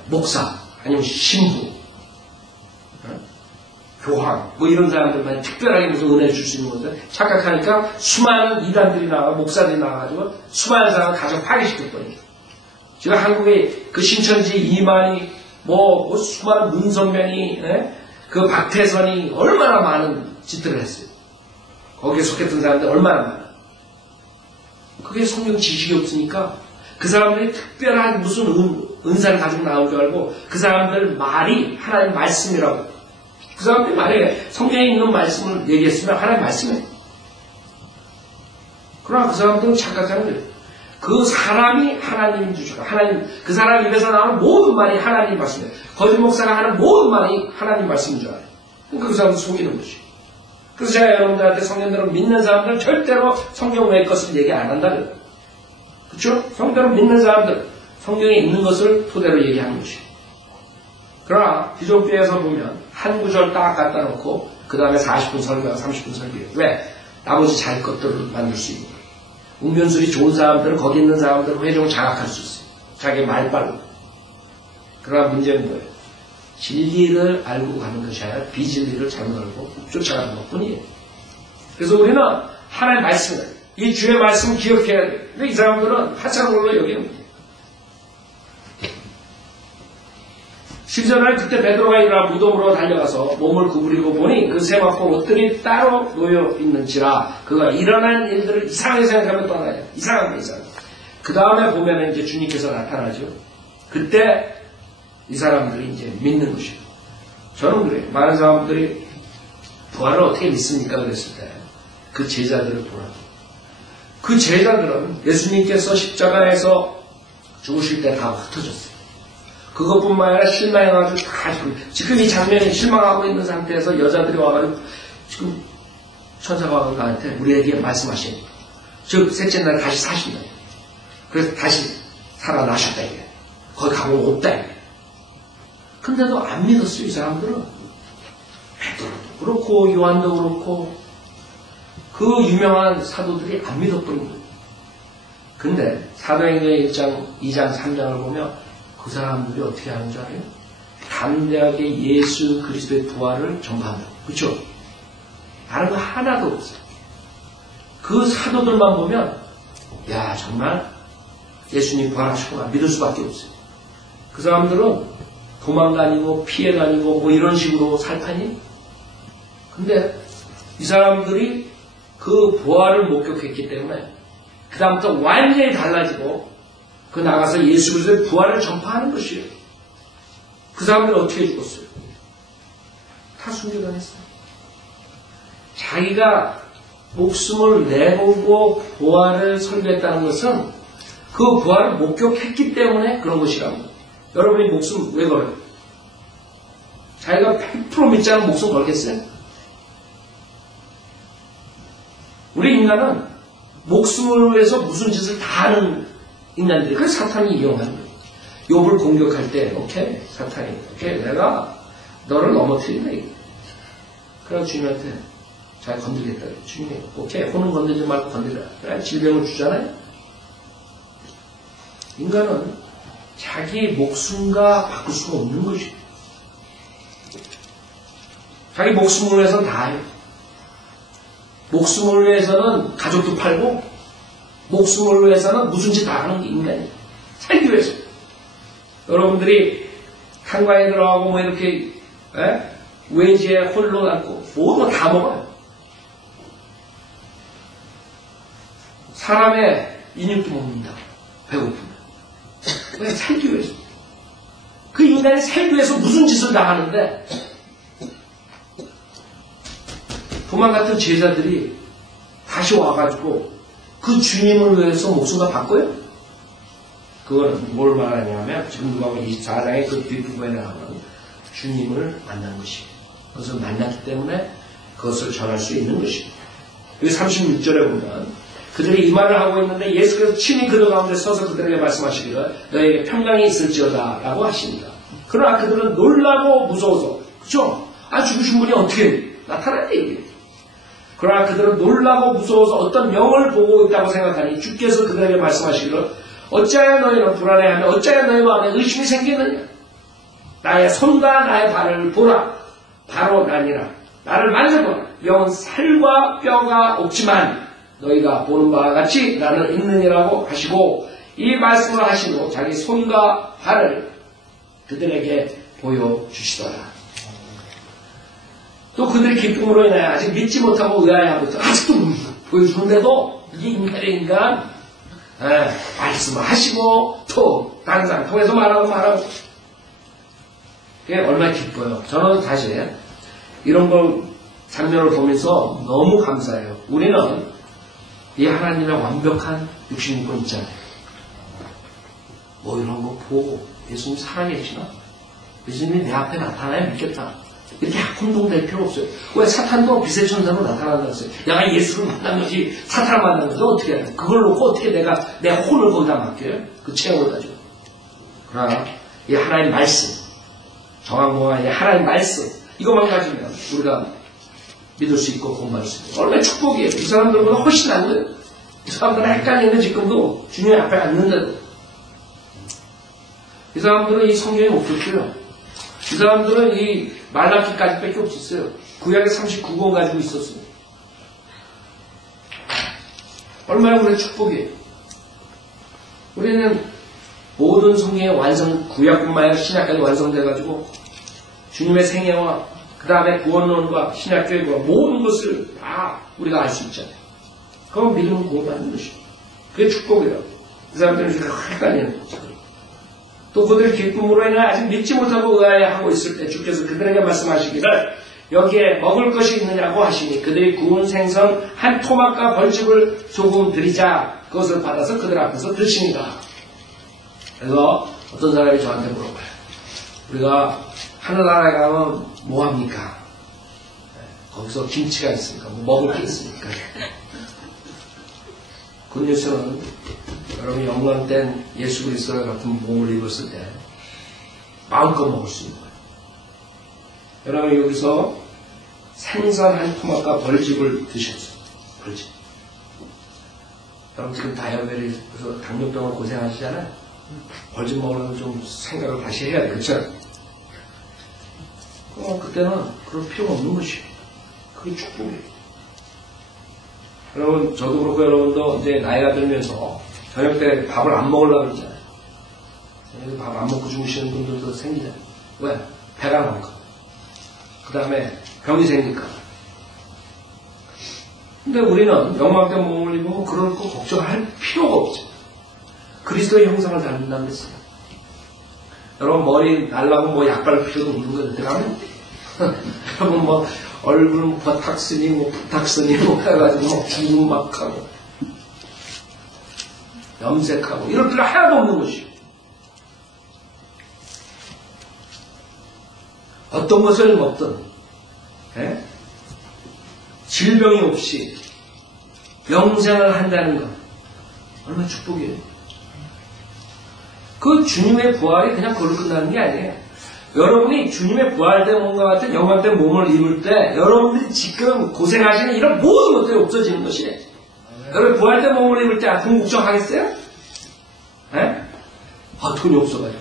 목사 아니면 신부 교황 뭐 이런 사람들만 특별하게 무슨 은혜를 줄 수 있는 것을 착각하니까 수많은 이단들이 나와 목사들이 나와가지고 수많은 사람을 가정 파괴시켰거든요. 지금 한국의 그 신천지 이만희 뭐 수많은 문선명이 그 박태선이 얼마나 많은 짓들을 했어요. 거기에 속했던 사람들 얼마나 많아. 그게 성경 지식이 없으니까 그 사람들이 특별한 무슨 은사를 가지고 나올 줄 알고 그 사람들 말이 하나님 말씀이라고. 그 사람들이 만약에 성경에 있는 말씀을 얘기했으면 하나님 말씀이에요. 그러나 그 사람들은 착각하는 거예요. 그 사람이 하나님 주시고 하나님 그 사람 입에서 나오는 모든 말이 하나님 말씀이에요. 거짓 목사가 하는 모든 말이 하나님 말씀인 줄 알아요. 그러니까 그 사람을 속이는 것이에요. 그래서 제가 여러분들한테 성경대로 믿는 사람들은 절대로 성경 외의 것을 얘기 안 한다고요. 그렇죠? 성경대로 믿는 사람들 성경에 있는 것을 토대로 얘기하는 것이에요. 그러나 기존교회에서 보면 한 구절 딱 갖다 놓고 그 다음에 40분 설교와 30분 설교해요. 왜? 나머지 자기 것들을 만들 수 있는 거예요. 운변술이 좋은 사람들은 거기 있는 사람들은 회중을 장악할 수 있어요. 자기 말빨로. 그러나 문제는 뭐예요? 진리를 알고 가는 것이 아니라 비진리를 잘못 알고 쫓아가는 것 뿐이에요. 그래서 우리는 하나님의 말씀을 이 주의 말씀을 기억해야 돼요. 근데 이 사람들은 하찮은 걸로 여기는 거예요. 10절날 그때 베드로가 일어나 무덤으로 달려가서 몸을 구부리고 보니 그 세마포 옷들이 따로 놓여 있는지라 그가 일어난 일들을 이상하게 생각하면 또 하나예요. 이상한 게 이상한. 그 다음에 보면 이제 주님께서 나타나죠. 그때 이 사람들이 이제 믿는 것이에요. 저는 그래요. 많은 사람들이 부활을 어떻게 믿습니까? 그랬을 때 그 제자들을 보라. 그 제자들은 예수님께서 십자가에서 죽으실 때 다 흩어졌어요. 그것뿐만 아니라 실망해가지고 다 지금 이 장면에 실망하고 있는 상태에서 여자들이 와가지고 지금 천사가 와가지고 나한테 우리에게 말씀하시는 거예요. 즉 셋째 날 다시 사신다. 그래서 다시 살아나셨다 이게. 거기 가면 없다 이게. 근데도 안 믿었어요. 이 사람들은. 베드로도 그렇고 요한도 그렇고 그 유명한 사도들이 안 믿었던 거예요. 근데 사도행전 1장, 2장, 3장을 보면 그 사람들이 어떻게 하는 줄 알아요? 담대하게 예수 그리스도의 부활을 전파한다. 그렇죠? 다른 거 하나도 없어요. 그 사도들만 보면 야 정말 예수님 부활하셨구나 믿을 수밖에 없어요. 그 사람들은 도망다니고 피해다니고 뭐 이런 식으로 살파니? 근데 이 사람들이 그 부활을 목격했기 때문에 그 다음부터 완전히 달라지고 그 나가서 예수 그리스도의 부활을 전파하는 것이에요. 그 사람들은 어떻게 죽었어요? 다 순교당했어요. 자기가 목숨을 내보고 부활을 설교했다는 것은 그 부활을 목격했기 때문에 그런 것이라고. 여러분이 목숨 왜 걸어요? 자기가 100% 믿지 않으면 목숨 걸겠어요? 우리 인간은 목숨을 위해서 무슨 짓을 다 하는 인간들이 그래서 사탄이 이용하는 거예요. 욥을 공격할 때 오케이 사탄이 오케이 내가 너를 넘어뜨린다 이거. 그래서 주님한테 잘 건드리겠다. 주님이 오케이 혼은 건드리지 말고 건드리라. 그래 질병을 주잖아요. 인간은 자기 목숨과 바꿀 수가 없는 것이에요. 자기 목숨을 위해서는 다 해요. 목숨을 위해서는 가족도 팔고 목숨을 위해서는 무슨 짓 다 하는 게 인간이에요. 살기 위해서. 여러분들이 한과에 들어가고 뭐 이렇게 외지에 홀로 앉고 모든 거 다 먹어요. 사람의 인육도 먹는다. 배고프면. 왜? 살기 위해서. 그 인간이 살기 위해서 무슨 짓을 다 하는데 도망 같은 제자들이 다시 와가지고 그 주님을 위해서 목숨을 바꿔요? 그거는 뭘 말하냐면 지금 누가복음 24장의 그 뒷부분에 나오는 주님을 만난 것이에요. 그것을 만났기 때문에 그것을 전할 수 있는 것입니다. 여기 36절에 보면 그들이 이 말을 하고 있는데 예수께서 친히 그들 가운데 서서 그들에게 말씀하시기를 너에게 평강이 있을지어다 라고 하십니다. 그러나 그들은 놀라고 무서워서 그렇죠? 죽으신 분이 어떻게 나타나냐 이게. 그러나 그들은 놀라고 무서워서 어떤 명을 보고 있다고 생각하니 주께서 그들에게 말씀하시기를 어찌하여 너희는 불안해하며 어찌하여 너희 마음에 의심이 생기느냐. 나의 손과 나의 발을 보라. 바로 나니라. 나를 만져보라. 영은 살과 뼈가 없지만 너희가 보는 바와 같이 나는 있느니라고 하시고 이 말씀을 하시고 자기 손과 발을 그들에게 보여주시더라. 또 그들의 기쁨으로 인하여 아직 믿지 못하고 의아해하고 있다. 아직도 보여주는데도 이게 인간의 인간 말씀을 하시고 또 다른 사람 통해서 말하고 그게 얼마나 기뻐요. 저는 사실 이런 걸 장면을 보면서 너무 감사해요. 우리는 이 하나님의 완벽한 66권 있잖아요. 뭐 이런 거 보고 예수님 살아계시나? 예수님이 내 앞에 나타나야 믿겠다. 이렇게 혼동될 필요 없어요. 왜 사탄도 빛의 천사로 나타난다고 했어요. 내가 예수를 만난 거지 사탄을 만난 거지 어떻게 해야 돼? 그걸 놓고 어떻게 내가 내 혼을 거기다 맡겨요? 그 체험을 가지고. 그러나 이 하나님 말씀 정황공화의 하나님 말씀 이것만 가지면 우리가 믿을 수 있고 공부할 수 있고 얼마나 축복이에요. 이 사람들보다 훨씬 안 돼요. 이 사람들은 헷갈리는 지금도 주님 앞에 앉는데도 이 사람들은 이 성경이 없었고요. 이 사람들은 이 말라기까지밖에 없었어요. 구약의 39권 가지고 있었어요. 얼마나 우리의 축복이에요. 우리는 모든 성경의 완성, 구약뿐만 아니라 신약까지 완성돼가지고 주님의 생애와 그 다음에 구원론과 신약교회와 모든 것을 다 우리가 알 수 있잖아요. 그건 믿음을 공부하는 것이에요. 그게 축복이라고. 이 사람들은 이렇게 헷갈리는 거죠. 또 그들 기쁨으로 인해 아직 믿지 못하고 의아해하고 있을 때 주께서 그들에게 말씀하시기를 여기에 먹을 것이 있느냐고 하시니 그들이 구운 생선 한 토막과 벌집을 조금 드리자 그것을 받아서 그들 앞에서 드시니라. 그래서 어떤 사람이 저한테 물어봐요. 우리가 하늘나라에 가면 뭐합니까? 거기서 김치가 있습니까? 뭐 먹을 게 있습니까? 그 뉴스는 여러분이 영광된 예수 그리스도 같은 몸을 입었을 때 마음껏 먹을 수 있는 거예요. 여러분 여기서 생선 한 토막과 벌집을 드셨어요. 벌집. 여러분 지금 다이어베티스에서 당뇨병을 고생하시잖아요. 벌집 먹으려면 좀 생각을 다시 해야 돼요. 그렇죠? 그때는 그럴 필요가 없는 것이에요. 그게 축복이에요. 여러분, 저도 그렇고 여러분도 이제 나이가 들면서 저녁 때 밥을 안 먹으려고 그러잖아요. 저녁에 밥 안 먹고 주무시는 분들도 생기잖아요. 왜? 배가 나올까? 그 다음에 병이 생길까? 근데 우리는 영광된 몸을 입으면 그럴 거 걱정할 필요가 없죠. 그리스도의 형상을 닮는다고 했어요. 여러분 머리 날라고 뭐 약 바를 필요도 없는 거예요. 그러면 여러분 뭐 얼굴 버탁스니 뭐 부탁스니 뭐 해가지고 뭐 주름 막 하고 염색하고 이럴 필요 하나도 없는 것이에요. 어떤 것을 먹든 질병이 없이 영생을 한다는 것 얼마나 축복이에요. 그 주님의 부활이 그냥 그걸로 끝나는 게 아니에요. 여러분이 주님의 부활된 몸과 같은 영광된 몸을 입을 때 여러분들이 지금 고생하시는 이런 모든 것들이 없어지는 것이에요. 여러분 부활된 몸을 입을 때 아픈 걱정하겠어요? 돈이 없어가지고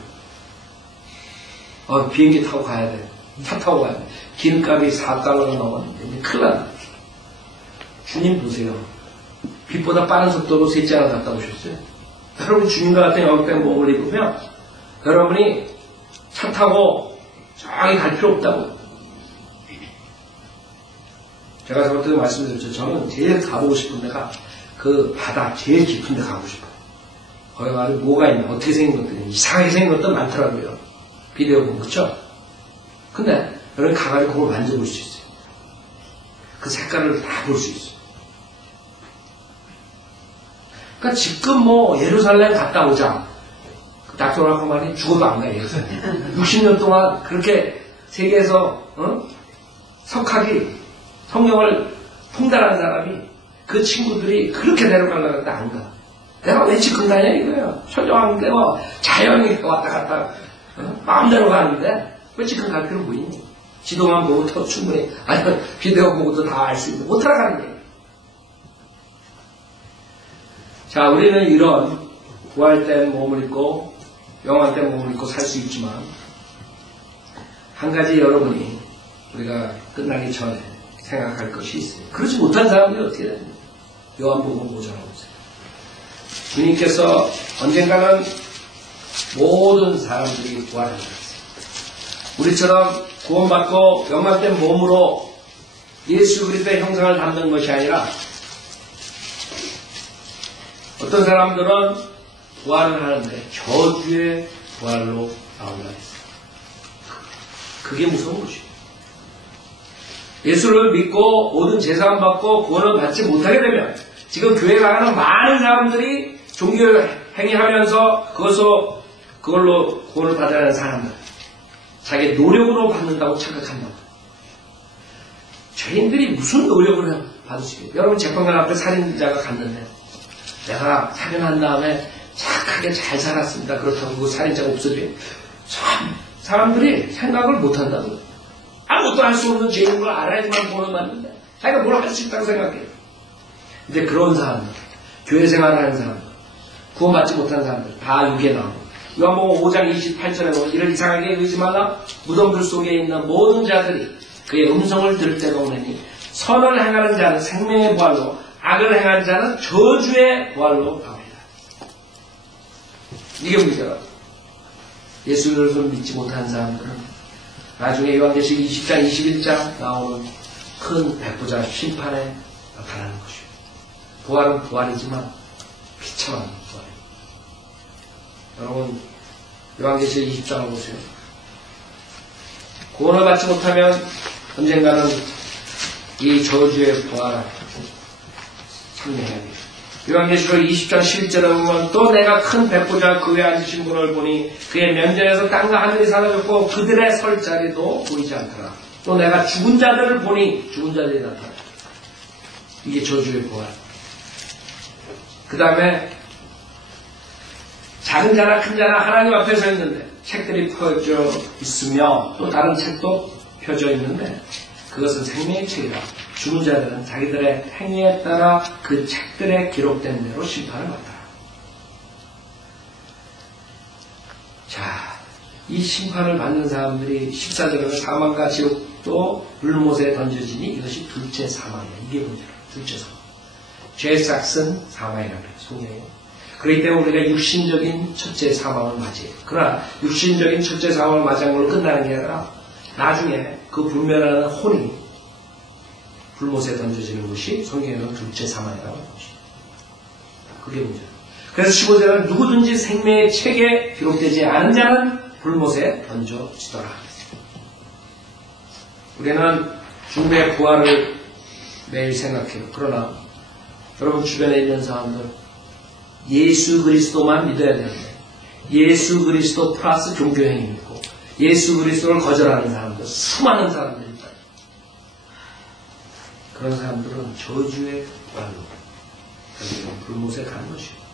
비행기 타고 가야 돼. 차 타고 가야 돼. 기름값이 4달러가 넘었는데 큰일 났다. 주님 보세요. 빛보다 빠른 속도로 셋째 하나 갔다 오셨어요. 여러분 주님과 같은 영광된 몸을 입으면 여러분이 차 타고 저기 갈 필요 없다고. 제가 저번에도 말씀드렸죠. 저는 제일 가보고 싶은 데가 그 바다 제일 깊은 데 가고 싶어요. 거기 가서 뭐가 있나, 어떻게 생긴 것들이, 이상하게 생긴 것도 많더라고요. 비디오 보면, 그쵸? 근데, 여러분 가가지고 그걸 만져볼 수 있어요. 그 색깔을 다 볼 수 있어요. 그러니까 지금 뭐, 예루살렘 갔다 오자. 그 닥터라고 말이 죽어도 안 가요, 예루살렘. 60년 동안 그렇게 세계에서, 석학이, 성경을 통달한 사람이, 그 친구들이 그렇게 내려가려고 하는데 안 가. 내가 왜 지금 가냐 이거예요. 천정한데 뭐 자연이 왔다 갔다 마음대로 가는데 왜 지금 갈 필요 뭐 있니? 지도만 보고 더 충분히 아니면 비디오 보고도 다 알 수 있는 못 따라가는 거예요. 자, 우리는 이런 부활된 몸을 입고 영원된 몸을 입고 살 수 있지만 한 가지 여러분이 우리가 끝나기 전에 생각할 것이 있어요. 그러지 못한 사람들이 어떻게 됩니까? 요한복음 5장을 보세요. 주님께서 언젠가는 모든 사람들이 부활한다. 우리처럼 구원받고 영광된 몸으로 예수 그리스도의 형상을 담는 것이 아니라 어떤 사람들은 부활을 하는데 저주의 부활로 나온다 했어요. 그게 무서운 것이에요. 예수를 믿고 모든 제사함 받고 구원을 받지 못하게 되면 지금 교회 가는 많은 사람들이 종교 행위하면서 그걸로 구원을 받아야 하는 사람들 자기 노력으로 받는다고 착각한다고. 죄인들이 무슨 노력을 받으시겠어요? 여러분 재판관 앞에 살인자가 갔는데 내가 살인한 다음에 착하게 잘 살았습니다. 그렇다고 그 살인자가 없어져요. 참 사람들이 생각을 못한다고요. 아무것도 할 수 없는 죄인 걸 알아야지만 구원을 받는데 자기가 뭘 할 수 있다고 생각해요. 근데 그런 사람들, 교회 생활하는 사람들, 구원받지 못한 사람들 다 육에 나오고 요한복음 5장 28절에 보면 이를 이상하게 여기지 말라. 무덤들 속에 있는 모든 자들이 그의 음성을 들을 때가 오느니 선을 행하는 자는 생명의 부활로 악을 행하는 자는 저주의 부활로 나옵니다. 이게 문제라고. 예수를 믿지 못한 사람들은 나중에 요한계시록 20장 21장 나오는 큰 백부자 심판에 나타나는 것이에요. 부활은 부활이지만 비참한 부활이에요. 여러분 요한계시록 20장을 보세요. 구원을 받지 못하면 언젠가는 이 저주의 부활을 참여해야 돼요. 요한계시록 20장 11절에 보면 또 내가 큰 백부자 그 위에 앉으신 분을 보니 그의 면전에서 땅과 하늘이 사라졌고 그들의 설 자리도 보이지 않더라. 또 내가 죽은 자들을 보니 죽은 자들이 나타나. 이게 저주의 부활. 그 다음에 작은 자나 큰 자나 하나님 앞에 서 있는데 책들이 펴져 있으며 또 다른 책도 펴져 있는데 그것은 생명의 책이라. 죽은 자들은 자기들의 행위에 따라 그 책들에 기록된 대로 심판을 받더라. 자, 이 심판을 받는 사람들이 14절에는 사망과 지옥도 불못에 던져지니 이것이 둘째 사망이야. 이게 문제라. 둘째 사망. 죄의 싹은 사망이라고 해요. 성경에. 그렇기 때문에 우리가 육신적인 첫째 사망을 맞이해요. 그러나 육신적인 첫째 사망을 맞이한 걸로 끝나는 게 아니라 나중에 그 분별하는 혼이 불못에 던져지는 것이 성경에는 둘째 사망이라고 하는 것입니다. 그게 문제예요. 그래서 15절은 누구든지 생명의 책에 기록되지 않은 자는 불못에 던져지더라. 우리는 주님의 부활을 매일 생각해요. 그러나 여러분 주변에 있는 사람들 예수 그리스도만 믿어야 되는데 예수 그리스도 플러스 종교행위 믿고 예수 그리스도를 거절하는 사람들 수많은 사람들이 있다. 그런 사람들은 저주의 부활로 불못에 가는 것이에요.